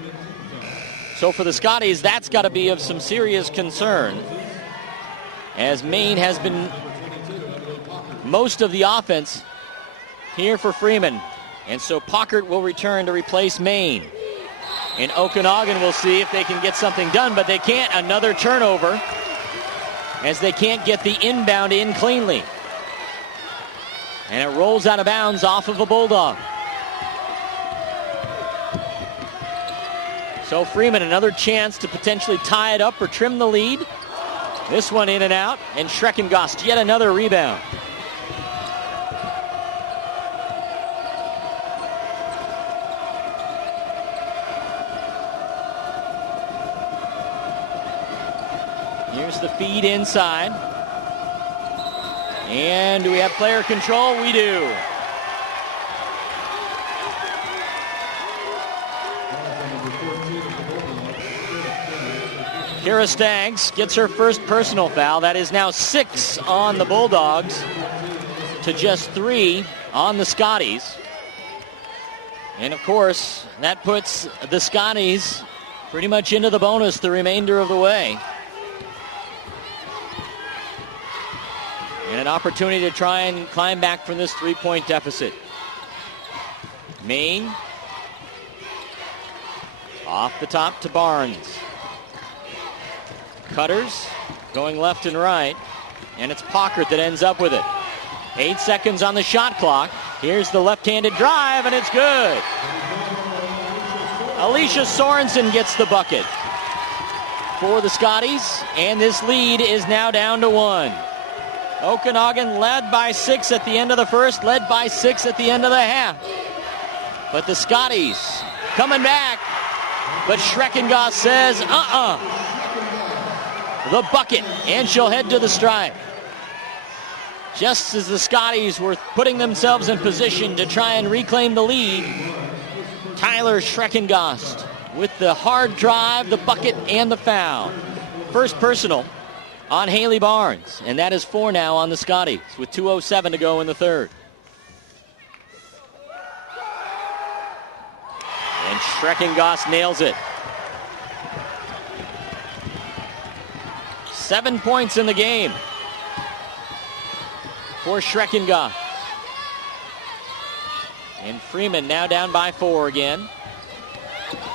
So for the Scotties, that's got to be of some serious concern, as Maine has been most of the offense here for Freeman. And so Pockert will return to replace Maine. And Okanogan will see if they can get something done, but they can't. Another turnover, as they can't get the inbound in cleanly. And it rolls out of bounds off of a Bulldog. So Freeman, another chance to potentially tie it up or trim the lead. This one in and out, and Schreckengost yet another rebound. Here's the feed inside. And do we have player control? We do. Kara Staggs gets her first personal foul. That is now 6 on the Bulldogs to just 3 on the Scotties. And of course, that puts the Scotties pretty much into the bonus the remainder of the way. And an opportunity to try and climb back from this 3-point deficit. Maine off the top to Barnes. Cutters going left and right, and it's Pockert that ends up with it. 8 seconds on the shot clock. Here's the left-handed drive, and it's good. Alicia Sorensen gets the bucket for the Scotties, and this lead is now down to 1. Okanogan led by 6 at the end of the first, led by 6 at the end of the half. But the Scotties coming back, but Schreckengost says, the bucket, and she'll head to the stripe. Just as the Scotties were putting themselves in position to try and reclaim the lead, Tyler Schreckengost with the hard drive, the bucket, and the foul. First personal on Haley Barnes, and that is 4 now on the Scotties with 2:07 to go in the third. And Schreckengost nails it. 7 points in the game for Schreckengost. And Freeman now down by 4 again.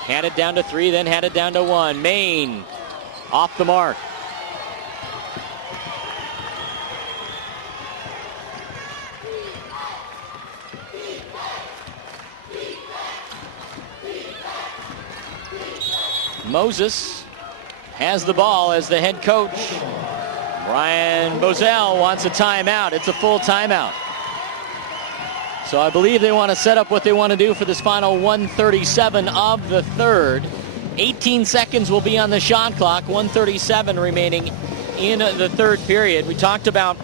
Had it down to 3, then had it down to 1. Maine off the mark. Moses has the ball as the head coach, Brian Bozell, wants a timeout. It's a full timeout. So I believe they want to set up what they want to do for this final 1:37 of the third. 18 seconds will be on the shot clock, 1:37 remaining in the third period. We talked about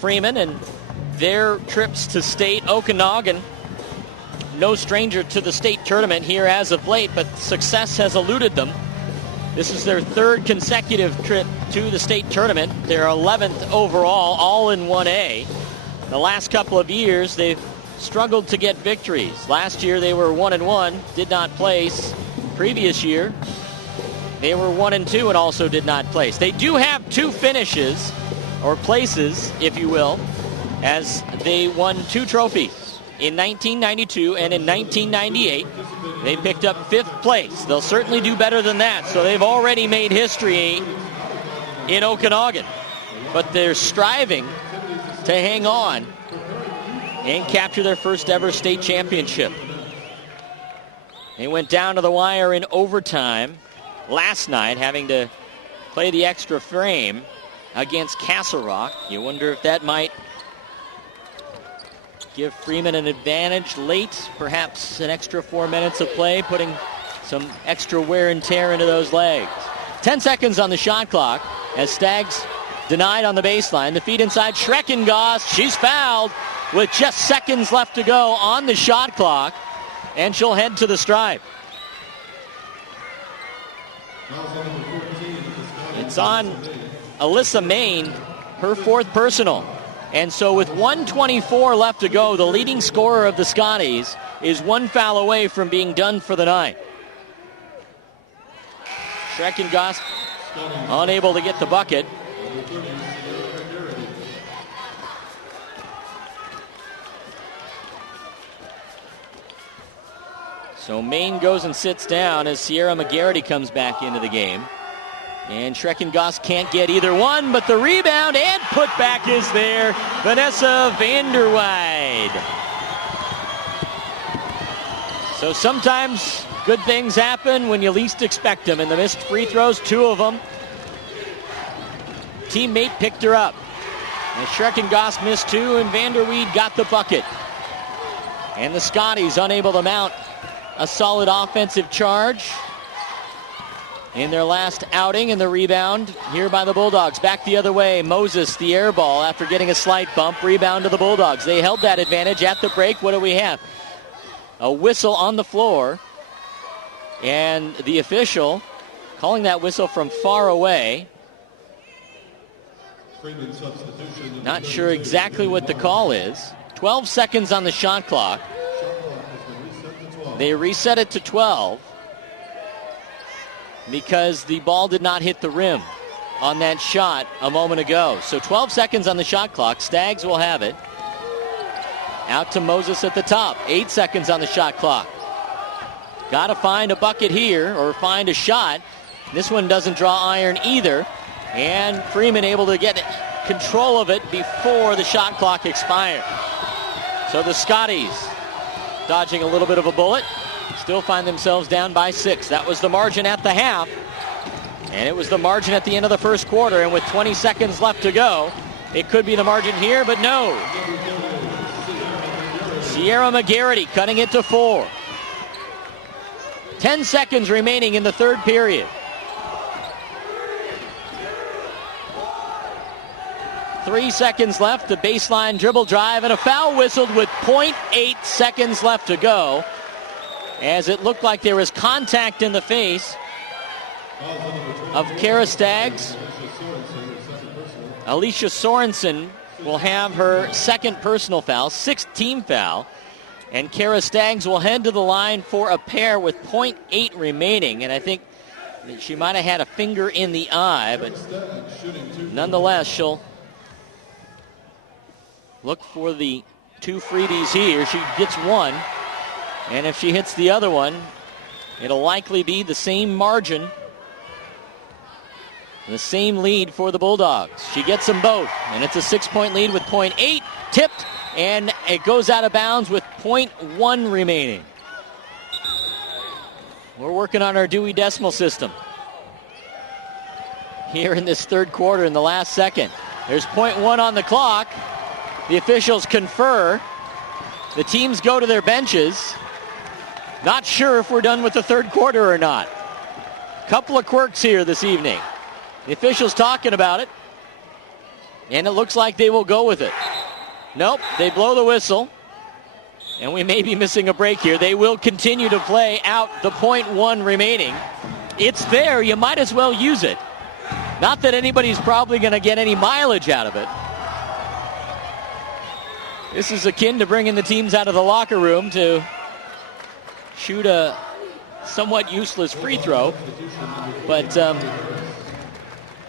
Freeman and their trips to state. Okanogan, no stranger to the state tournament here as of late, but success has eluded them. This is their third consecutive trip to the state tournament. They're 11th overall, all in 1A. The last couple of years, they've struggled to get victories. Last year, they were 1-1, did not place. Previous year, they were 1-2 and also did not place. They do have 2 finishes, or places, if you will, as they won 2 trophies. In 1992 and in 1998, they picked up 5th place. They'll certainly do better than that, so they've already made history in Okanogan. But they're striving to hang on and capture their first ever state championship. They went down to the wire in overtime last night, having to play the extra frame. against Castle Rock. You wonder if that might give Freeman an advantage late, perhaps an extra 4 minutes of play, putting some extra wear and tear into those legs. 10 seconds on the shot clock as Stags denied on the baseline. The feed inside, Schreckengoss. She's fouled with just seconds left to go on the shot clock, and she'll head to the stripe. It's on Alyssa Main, her fourth personal. And so with 1:24 left to go, the leading scorer of the Scotties is one foul away from being done for the night. Schreckengoss unable to get the bucket. So Maine goes and sits down as Sierra McGarity comes back into the game. And Schreckengoss can't get either one, but the rebound and putback is there. Vanessa Vanderweide. So sometimes good things happen when you least expect them. And the missed free throws, 2 of them. Teammate picked her up. And Schreckengoss missed 2, and Vanderweide got the bucket. And the Scotties unable to mount a solid offensive charge in their last outing. And the rebound here by the Bulldogs. Back the other way, Moses, the air ball after getting a slight bump. Rebound to the Bulldogs. They held that advantage at the break. What do we have? A whistle on the floor. And the official calling that whistle from far away. Not sure exactly what the call is. 12 seconds on the shot clock. They reset it to 12 because the ball did not hit the rim on that shot a moment ago. So 12 seconds on the shot clock. Stags will have it. Out to Moses at the top. 8 seconds on the shot clock. Got to find a bucket here or find a shot. This one doesn't draw iron either. And Freeman able to get control of it before the shot clock expired. So the Scotties dodging a little bit of a bullet, still find themselves down by 6. That was the margin at the half, and it was the margin at the end of the first quarter. And with 20 seconds left to go, it could be the margin here, but no. Sierra McGarity cutting it to 4. 10 seconds remaining in the third period. 3 seconds left, the baseline dribble drive, and a foul whistled with 0.8 seconds left to go, as it looked like there was contact in the face of Kara Staggs. Alicia Sorensen will have her second personal foul, 6th team foul, and Kara Staggs will head to the line for a pair with 0.8 remaining, and I think that she might have had a finger in the eye, but nonetheless, she'll look for the 2 freebies here. She gets one, and if she hits the other one, it'll likely be the same margin, the same lead for the Bulldogs. She gets them both, and it's a 6-point lead with 0.8 tipped, and it goes out of bounds with 0.1 remaining. We're working on our Dewey Decimal System here in this third quarter in the last second. There's 0.1 on the clock. The officials confer. The teams go to their benches. Not sure if we're done with the third quarter or not. Couple of quirks here this evening. The officials talking about it, and it looks like they will go with it. Nope, they blow the whistle, and we may be missing a break here. They will continue to play out the 0.1 remaining. It's there, you might as well use it. Not that anybody's probably going to get any mileage out of it. This is akin to bringing the teams out of the locker room to shoot a somewhat useless free throw. But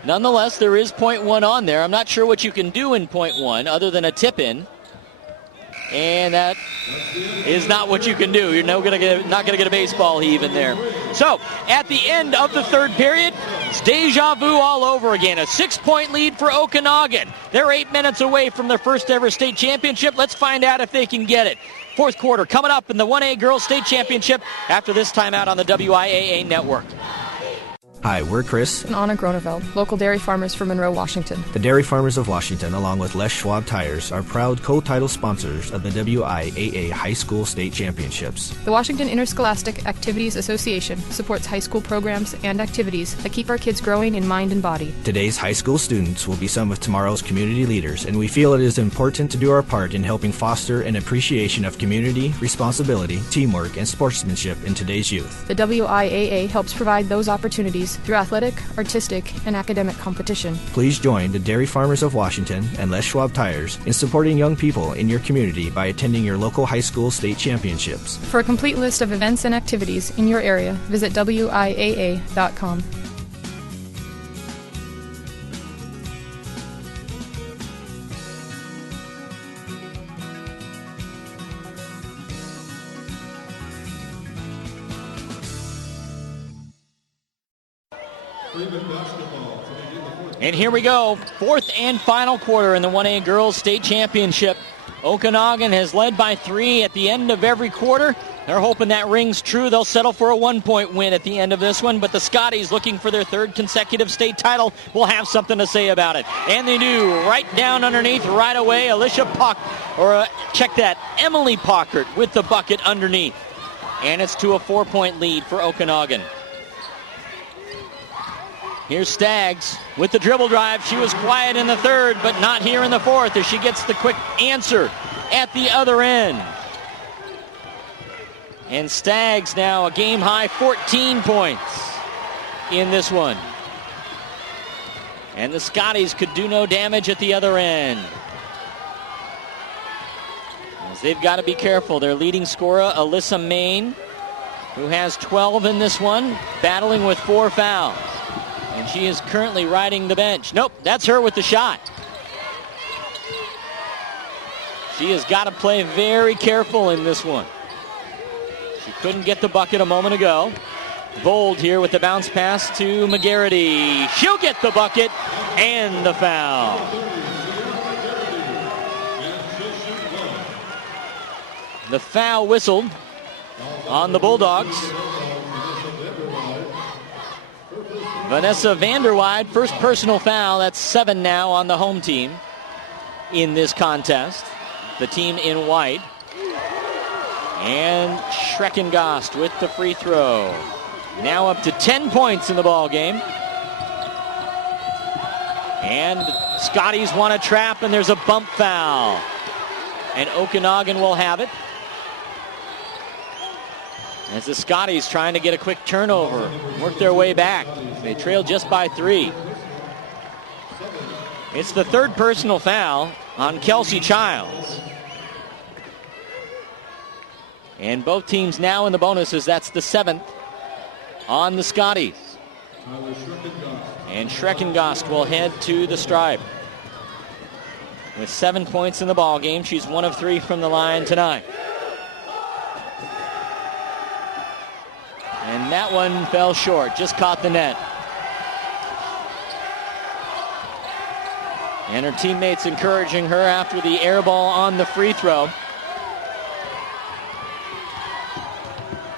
nonetheless, there is 0.1 on there. I'm not sure what you can do in 0.1 other than a tip-in. And that is not what you can do. You're not going to get a baseball heave in there. So, at the end of the third period, it's deja vu all over again. A 6-point lead for Okanogan. They're 8 minutes away from their first ever state championship. Let's find out if they can get it. Fourth quarter coming up in the 1A Girls State Championship after this timeout on the WIAA Network. Hi, we're Chris and Anna Groneveld, local dairy farmers from Monroe, Washington. The Dairy Farmers of Washington, along with Les Schwab Tires, are proud co-title sponsors of the WIAA High School State Championships. The Washington Interscholastic Activities Association supports high school programs and activities that keep our kids growing in mind and body. Today's high school students will be some of tomorrow's community leaders, and we feel it is important to do our part in helping foster an appreciation of community, responsibility, teamwork, and sportsmanship in today's youth. The WIAA helps provide those opportunities through athletic, artistic, and academic competition. Please join the Dairy Farmers of Washington and Les Schwab Tires in supporting young people in your community by attending your local high school state championships. For a complete list of events and activities in your area, visit WIAA.com. Freeman basketball. And here we go, fourth and final quarter in the 1A Girls State Championship. Okanogan has led by 3 at the end of every quarter. They're hoping that rings true. They'll settle for a 1-point win at the end of this one, but the Scotties, looking for their 3rd consecutive state title, will have something to say about it. And they do, right down underneath, right away, Emily Pockert with the bucket underneath. And it's to a 4-point lead for Okanogan. Here's Staggs with the dribble drive. She was quiet in the 3rd, but not here in the 4th as she gets the quick answer at the other end. And Staggs now a game-high 14 points in this one. And the Scotties could do no damage at the other end, as they've got to be careful. Their leading scorer, Alyssa Main, who has 12 in this one, battling with 4 fouls. And she is currently riding the bench. Nope, that's her with the shot. She has got to play very careful in this one. She couldn't get the bucket a moment ago. Vold here with the bounce pass to McGarity. She'll get the bucket and the foul. The foul whistled on the Bulldogs. Vanessa Vanderweide, first personal foul. That's 7 now on the home team in this contest. The team in white. And Schreckengast with the free throw. Now up to 10 points in the ball game. And Scotties want a trap, and there's a bump foul. And Okanogan will have it, as the Scotties trying to get a quick turnover, work their way back. They trail just by 3. It's the 3rd personal foul on Kelsey Childs. And both teams now in the bonuses. That's the 7th on the Scotties. And Schreckengast will head to the stripe with 7 points in the ball game. She's 1 of 3 from the line tonight. And that one fell short, just caught the net. And her teammates encouraging her after the air ball on the free throw.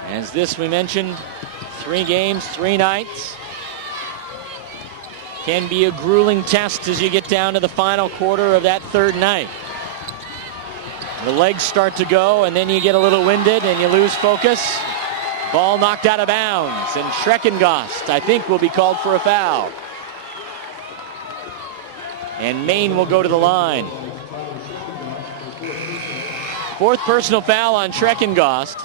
As this, we mentioned, 3 games, 3 nights. Can be a grueling test as you get down to the final quarter of that 3rd night. The legs start to go, and then you get a little winded and you lose focus. Ball knocked out of bounds, and Schreckengast, I think, will be called for a foul. And Maine will go to the line. 4th personal foul on Schreckengast.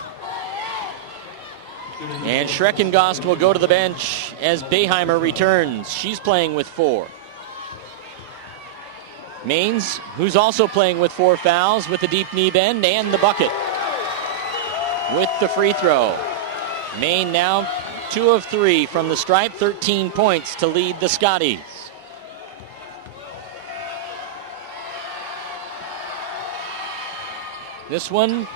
And Schreckengast will go to the bench as Beheimer returns. She's playing with 4. Maines, who's also playing with 4 fouls, with the deep knee bend and the bucket with the free throw. Maine now 2 of 3 from the stripe, 13 points to lead the Scotties. This one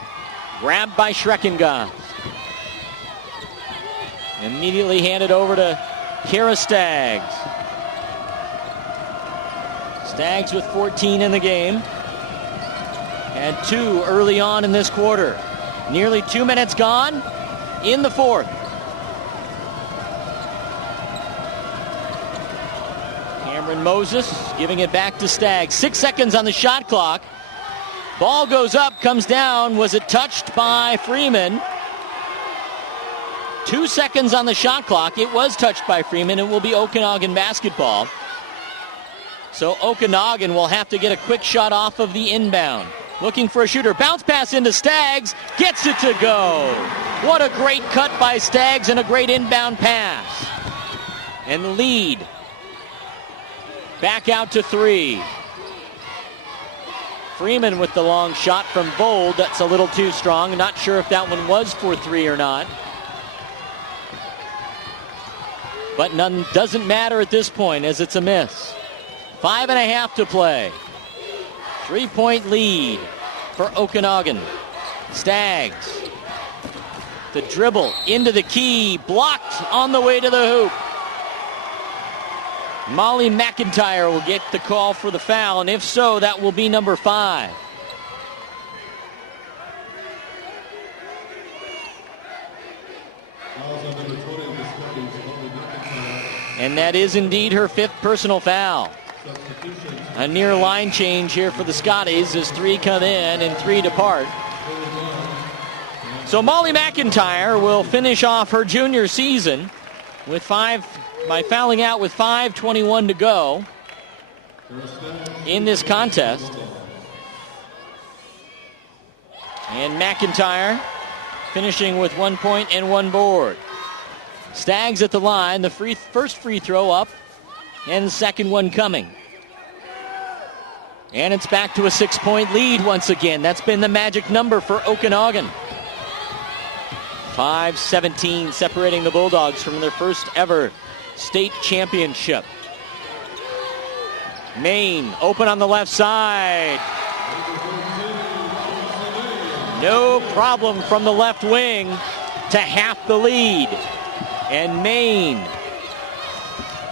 grabbed by Schreckengast. Immediately handed over to Kara Staggs. Staggs with 14 in the game. Had 2 early on in this quarter. Nearly 2 minutes gone in the 4th. Cameron Moses giving it back to Staggs. 6 seconds on the shot clock. Ball goes up, comes down. Was it touched by Freeman? 2 seconds on the shot clock. It was touched by Freeman. It will be Okanogan basketball. So Okanogan will have to get a quick shot off of the inbound. Looking for a shooter. Bounce pass into Staggs. Gets it to go. What a great cut by Staggs and a great inbound pass. And the lead back out to 3. Freeman with the long shot from Bold. That's a little too strong. Not sure if that one was for 3 or not. But none doesn't matter at this point as it's a miss. 5.5 to play. 3-point lead for Okanogan. Staggs. The dribble into the key. Blocked on the way to the hoop. Molly McIntyre will get the call for the foul, and if so, that will be number 5. And that is indeed her 5th personal foul. A near line change here for the Scotties as 3 come in and 3 depart. So Molly McIntyre will finish off her junior season with by fouling out with 5:21 to go in this contest. And McIntyre finishing with 1 point and 1 board. Staggs at the line, the first free throw up, and the second one coming. And it's back to a 6-point lead once again. That's been the magic number for Okanogan. 5:17 separating the Bulldogs from their first ever state championship. Maine open on the left side. No problem from the left wing to half the lead. And Maine,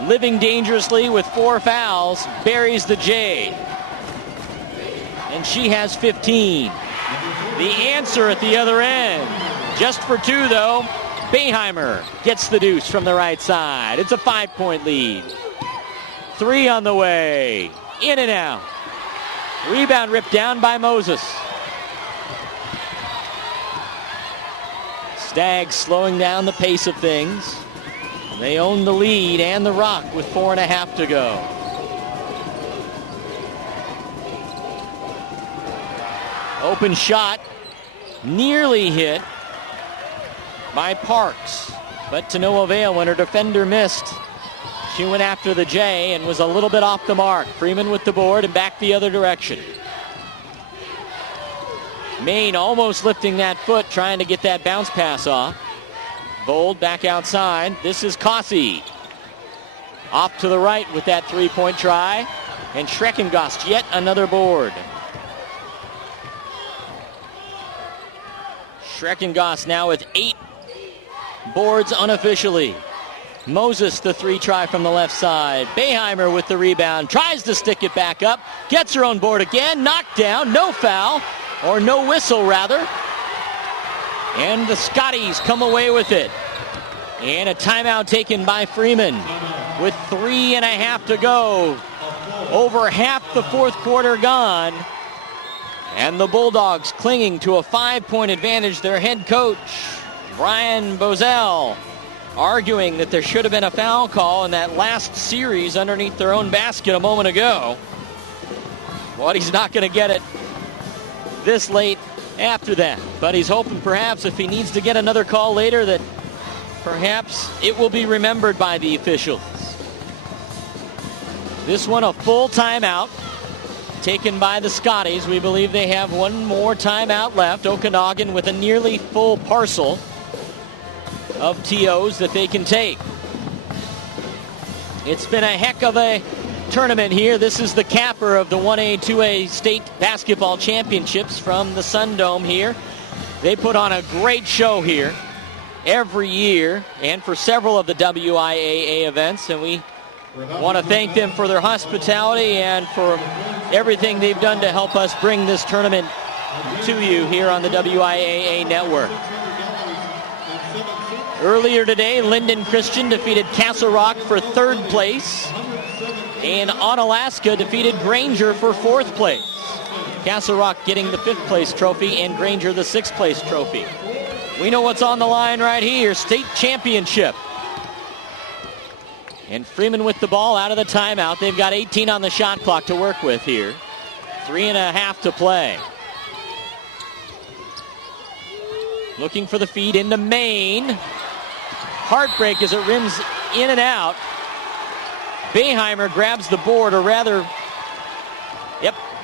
living dangerously with 4 fouls, buries the J. And she has 15. The answer at the other end. Just for 2, though. Beheimer gets the deuce from the right side. It's a 5-point lead. 3 on the way. In and out. Rebound ripped down by Moses. Staggs slowing down the pace of things. They own the lead and the rock with 4.5 to go. Open shot. Nearly hit by Parks, but to no avail when her defender missed. She went after the J and was a little bit off the mark. Freeman with the board and back the other direction. Maine almost lifting that foot, trying to get that bounce pass off. Bold back outside. This is Cossey. Off to the right with that 3-point try. And Schreckengost yet another board. Schreckengost now with 8 boards unofficially. Moses the 3 try from the left side. Beheimer with the rebound. Tries to stick it back up. Gets her own board again. Knocked down. No foul. Or no whistle, rather. And the Scotties come away with it. And a timeout taken by Freeman with 3.5 to go. Over half the 4th quarter gone. And the Bulldogs clinging to a 5-point advantage. Their head coach, Brian Bozell, arguing that there should have been a foul call in that last series underneath their own basket a moment ago. But he's not going to get it this late after that. But he's hoping perhaps if he needs to get another call later that perhaps it will be remembered by the officials. This one a full timeout taken by the Scotties. We believe they have one more timeout left. Okanogan with a nearly full parcel of TOs that they can take. It's been a heck of a tournament here. This is the capper of the 1A, 2A state basketball championships from the Sundome here. They put on a great show here every year and for several of the WIAA events, and we want to thank them for their hospitality and for everything they've done to help us bring this tournament to you here on the WIAA network. Earlier today, Linden Christian defeated Castle Rock for 3rd place. And Onalaska defeated Granger for 4th place. Castle Rock getting the 5th place trophy and Granger the 6th place trophy. We know what's on the line right here, state championship. And Freeman with the ball out of the timeout. They've got 18 on the shot clock to work with here. 3.5 to play. Looking for the feed into Maine. Heartbreak as it rims in and out. Beheimer grabs the board, or rather,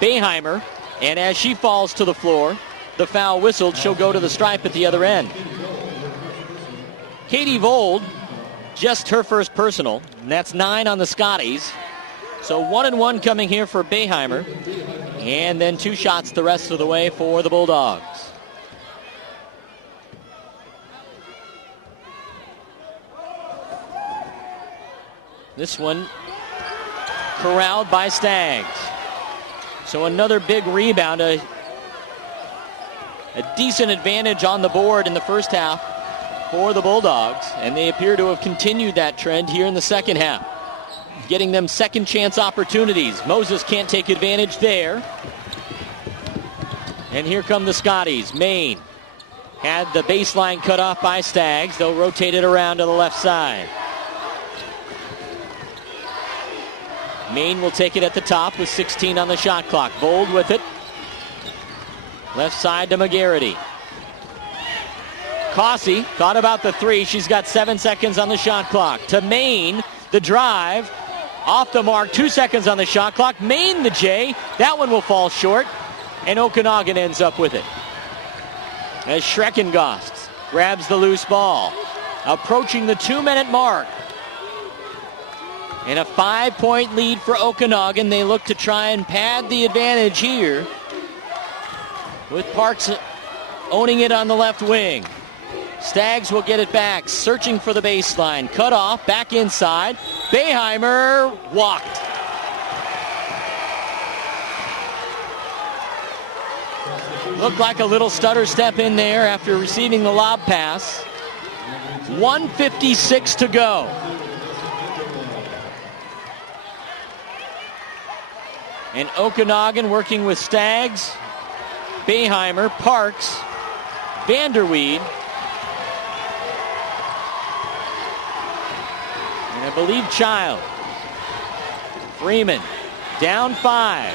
Beheimer. And as she falls to the floor, the foul whistled. She'll go to the stripe at the other end. Katie Vold, just her first personal, and that's 9 on the Scotties. So 1-1 coming here for Beheimer. And then 2 shots the rest of the way for the Bulldogs. This one corralled by Stags. So another big rebound, a decent advantage on the board in the first half for the Bulldogs, and they appear to have continued that trend here in the second half, getting them second chance opportunities. Moses can't take advantage there. And here come the Scotties. Maine had the baseline cut off by Stags. They'll rotate it around to the left side. Maine will take it at the top with 16 on the shot clock. Bold with it. Left side to McGarity. Cossey thought about the 3. She's got 7 seconds on the shot clock. To Maine, the drive. Off the mark, 2 seconds on the shot clock. Maine the J. That one will fall short. And Okanogan ends up with it. As Schreckengost grabs the loose ball. Approaching the 2-minute mark. And a 5-point lead for Okanogan. They look to try and pad the advantage here, with Parks owning it on the left wing. Stags will get it back, searching for the baseline. Cut off, back inside. Beheimer walked. Looked like a little stutter step in there after receiving the lob pass. 1:56 to go. And Okanogan working with Stags, Beheimer, Parks, Vanderweed, and I believe Child. Freeman down 5.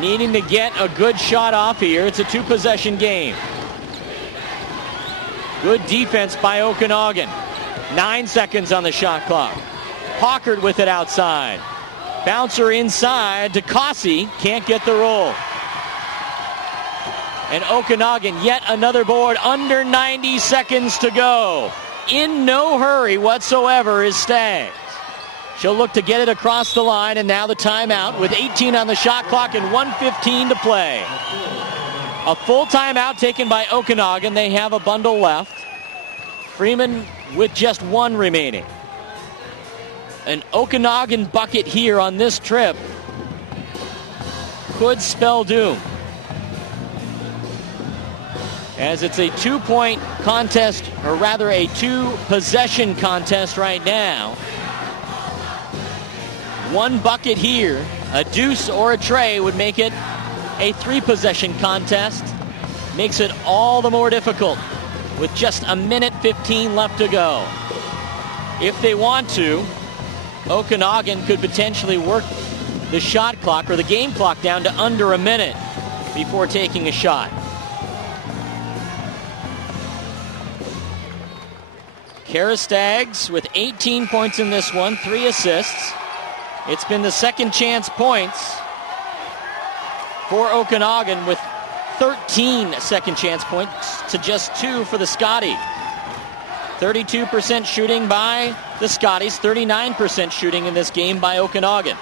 Needing to get a good shot off here. It's a 2-possession game. Good defense by Okanogan. 9 seconds on the shot clock. Packard with it outside. Bouncer inside to Cossey. Can't get the roll. And Okanogan, yet another board. Under 90 seconds to go. In no hurry whatsoever is Stags. She'll look to get it across the line, and now the timeout with 18 on the shot clock and 1:15 to play. A full timeout taken by Okanogan. They have a bundle left. Freeman with just 1 remaining. An Okanogan bucket here on this trip could spell doom, as it's a 2-point contest, or rather a 2-possession contest right now. 1 bucket here, a deuce or a tray would make it a 3-possession contest. Makes it all the more difficult with just 1:15 left to go. If they want to, Okanogan could potentially work the shot clock or the game clock down to under a minute before taking a shot. Kara Stags with 18 points in this one, 3 assists. It's been the second chance points for Okanogan, with 13 second chance points to just 2 for the Scotty. 32% shooting by the Scotties, 39% shooting in this game by Okanogan.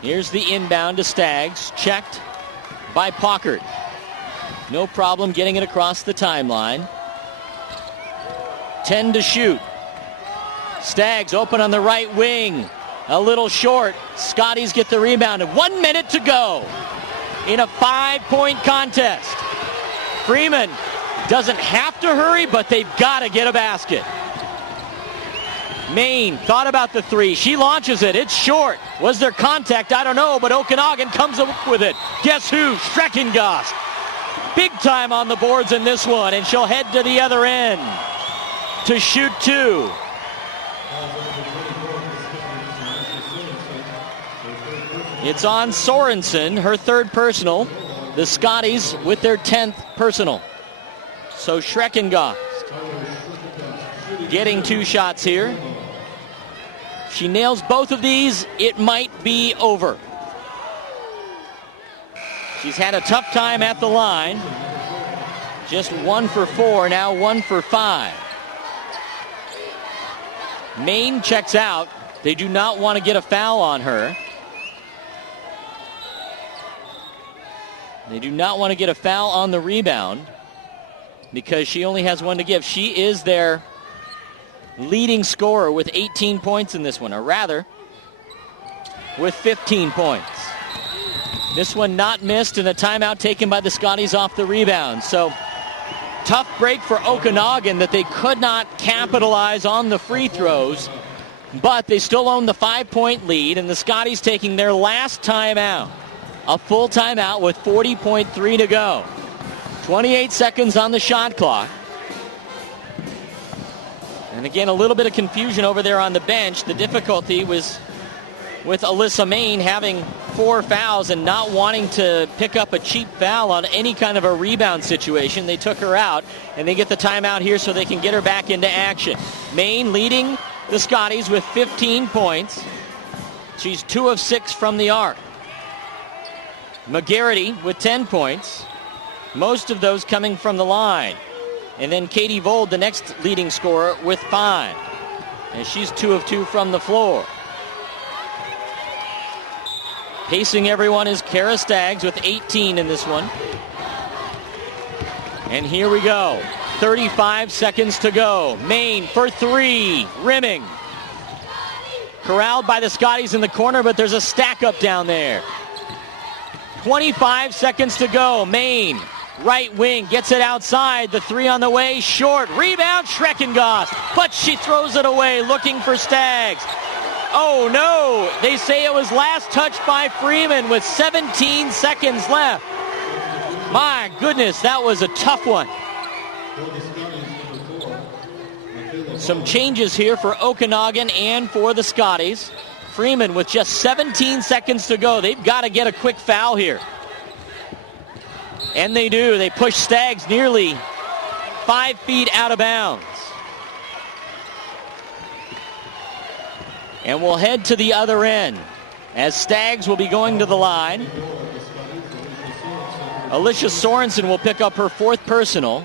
Here's the inbound to Stags, checked by Packard. No problem getting it across the timeline. 10 to shoot. Stags open on the right wing. A little short. Scotties get the rebound. And 1 minute to go in a 5-point contest. Freeman doesn't have to hurry, but they've got to get a basket. Maine thought about the three. She launches it. It's short. Was there contact? I don't know, but Okanogan comes up with it. Guess who? Streckengast. Big time on the boards in this one, and she'll head to the other end to shoot two. It's on Sorensen, her third personal. The Scotties with their 10th personal. So Streckengast getting two shots here. If she nails both of these, it might be over. She's had a tough time at the line. Just 1 for 4, now 1 for 5. Maine checks out. They do not want to get a foul on her. They do not want to get a foul on the rebound because she only has one to give. She is their leading scorer with 18 points in this one, or rather, with 15 points. This one not missed, and a timeout taken by the Scotties off the rebound. So, tough break for Okanogan that they could not capitalize on the free throws, but they still own the 5-point lead, and the Scotties taking their last timeout. A full timeout with 40.3 to go. 28 seconds on the shot clock. And again, a little bit of confusion over there on the bench. The difficulty was with Alyssa Maine having 4 fouls and not wanting to pick up a cheap foul on any kind of a rebound situation. They took her out, and they get the timeout here so they can get her back into action. Maine leading the Scotties with 15 points. She's 2 of 6 from the arc. McGarity with 10 points, most of those coming from the line. And then Katie Vold, the next leading scorer, with 5. And she's 2 of 2 from the floor. Pacing everyone is Kara Staggs with 18 in this one. And here we go. 35 seconds to go. Maine for 3, rimming. Corralled by the Scotties in the corner, but there's a stack up down there. 25 seconds to go. Maine, right wing, gets it outside. The 3 on the way, short. Rebound, Streckengast, but she throws it away, looking for Staggs. Oh no, they say it was last touched by Freeman with 17 seconds left. My goodness, that was a tough one. Some changes here for Okanogan and for the Scotties. Freeman with just 17 seconds to go. They've got to get a quick foul here. And they do. They push Staggs nearly 5 feet out of bounds. And we'll head to the other end as Staggs will be going to the line. Alicia Sorensen will pick up her 4th personal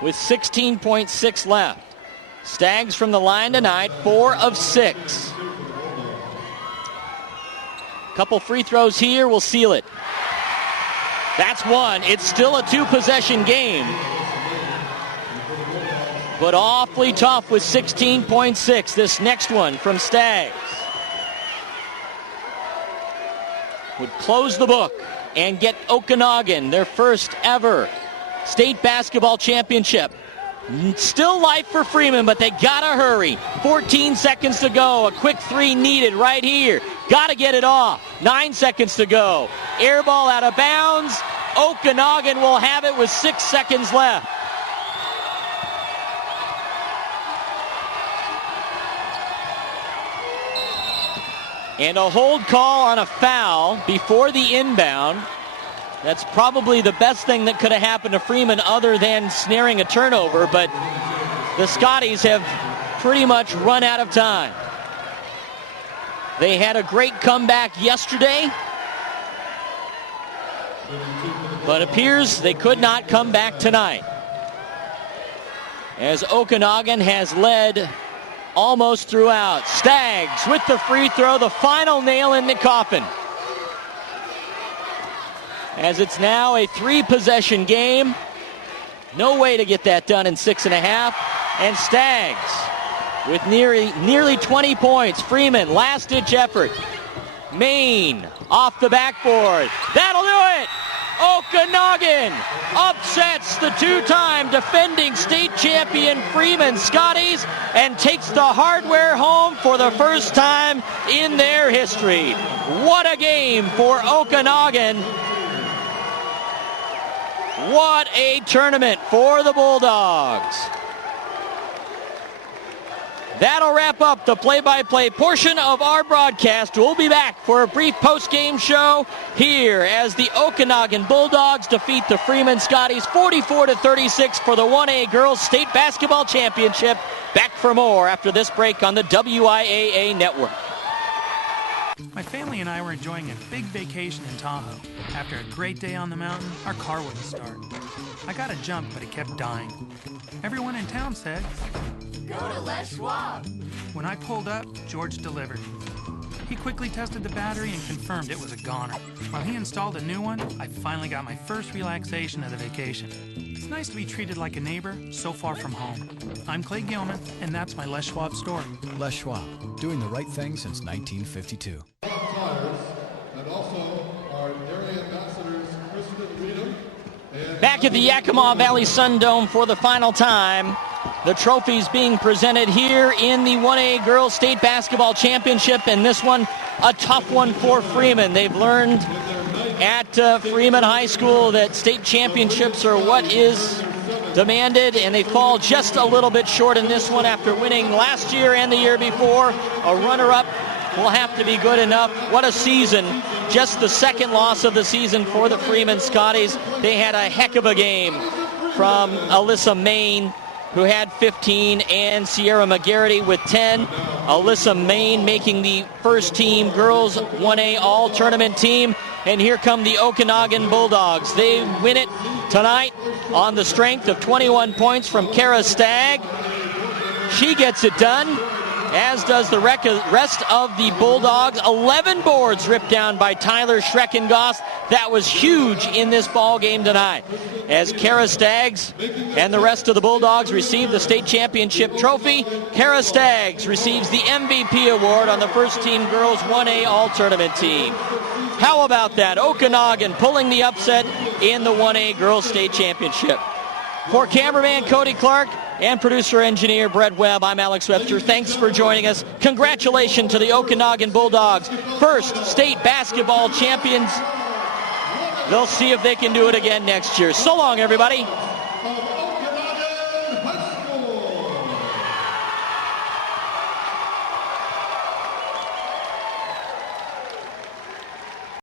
with 16.6 left. Staggs from the line tonight, 4 of 6. Couple free throws here will seal it. That's one. It's still a 2-possession game, but awfully tough with 16.6. This next one from Staggs would close the book and get Okanogan their first ever state basketball championship. Still life for Freeman, but they gotta hurry. 14 seconds to go. A quick 3 needed right here. Gotta get it off. 9 seconds to go. Air ball out of bounds. Okanogan will have it with 6 seconds left. And a hold call on a foul before the inbound. That's probably the best thing that could have happened to Freeman other than snaring a turnover, but the Scotties have pretty much run out of time. They had a great comeback yesterday, but appears they could not come back tonight, as Okanogan has led almost throughout. Staggs with the free throw, the final nail in the coffin, as it's now a 3-possession game. No way to get that done in 6.5. And Staggs with nearly 20 points. Freeman, last-ditch effort. Maine off the backboard. That'll do it! Okanogan upsets the two-time defending state champion Freeman Scotties and takes the hardware home for the first time in their history. What a game for Okanogan. What a tournament for the Bulldogs. That'll wrap up the play-by-play portion of our broadcast. We'll be back for a brief post-game show here as the Okanogan Bulldogs defeat the Freeman Scotties 44-36 for the 1A Girls State Basketball Championship. Back for more after this break on the WIAA Network. My family and I were enjoying a big vacation in Tahoe. After a great day on the mountain, our car wouldn't start. I got a jump, but it kept dying. Everyone in town said, "Go to Les Schwab." When I pulled up, George delivered. He quickly tested the battery and confirmed it was a goner. While he installed a new one, I finally got my first relaxation of the vacation. It's nice to be treated like a neighbor so far from home. I'm Clay Gilman, and that's my Les Schwab store. Les Schwab, doing the right thing since 1952. And also our dairy ambassadors, Kristen Reedham. Back at the Yakima Valley Sundome for the final time. The trophies being presented here in the 1A Girls State Basketball Championship, and this one a tough one for Freeman. They've learned at Freeman High School that state championships are what is demanded, and they fall just a little bit short in this one after winning last year and the year before. A runner-up will have to be good enough. What a season. Just the second loss of the season for the Freeman Scotties. They had a heck of a game from Alyssa Main, who had 15, and Sierra McGarity with 10. Alyssa Main making the first team girls 1A all-tournament team. And here come the Okanogan Bulldogs. They win it tonight on the strength of 21 points from Kara Stagg. She gets it done, as does the rest of the Bulldogs. 11 boards ripped down by Tyler Schreckengoss. That was huge in this ball game tonight, as Kara Staggs and the rest of the Bulldogs receive the state championship trophy. Kara Staggs receives the MVP award on the first team girls 1A all-tournament team. How about that? Okanogan pulling the upset in the 1A girls state championship. For cameraman Cody Clark and producer-engineer Brett Webb, I'm Alex Webster. Thanks for joining us. Congratulations to the Okanogan Bulldogs, first state basketball champions. They'll see if they can do it again next year. So long, everybody.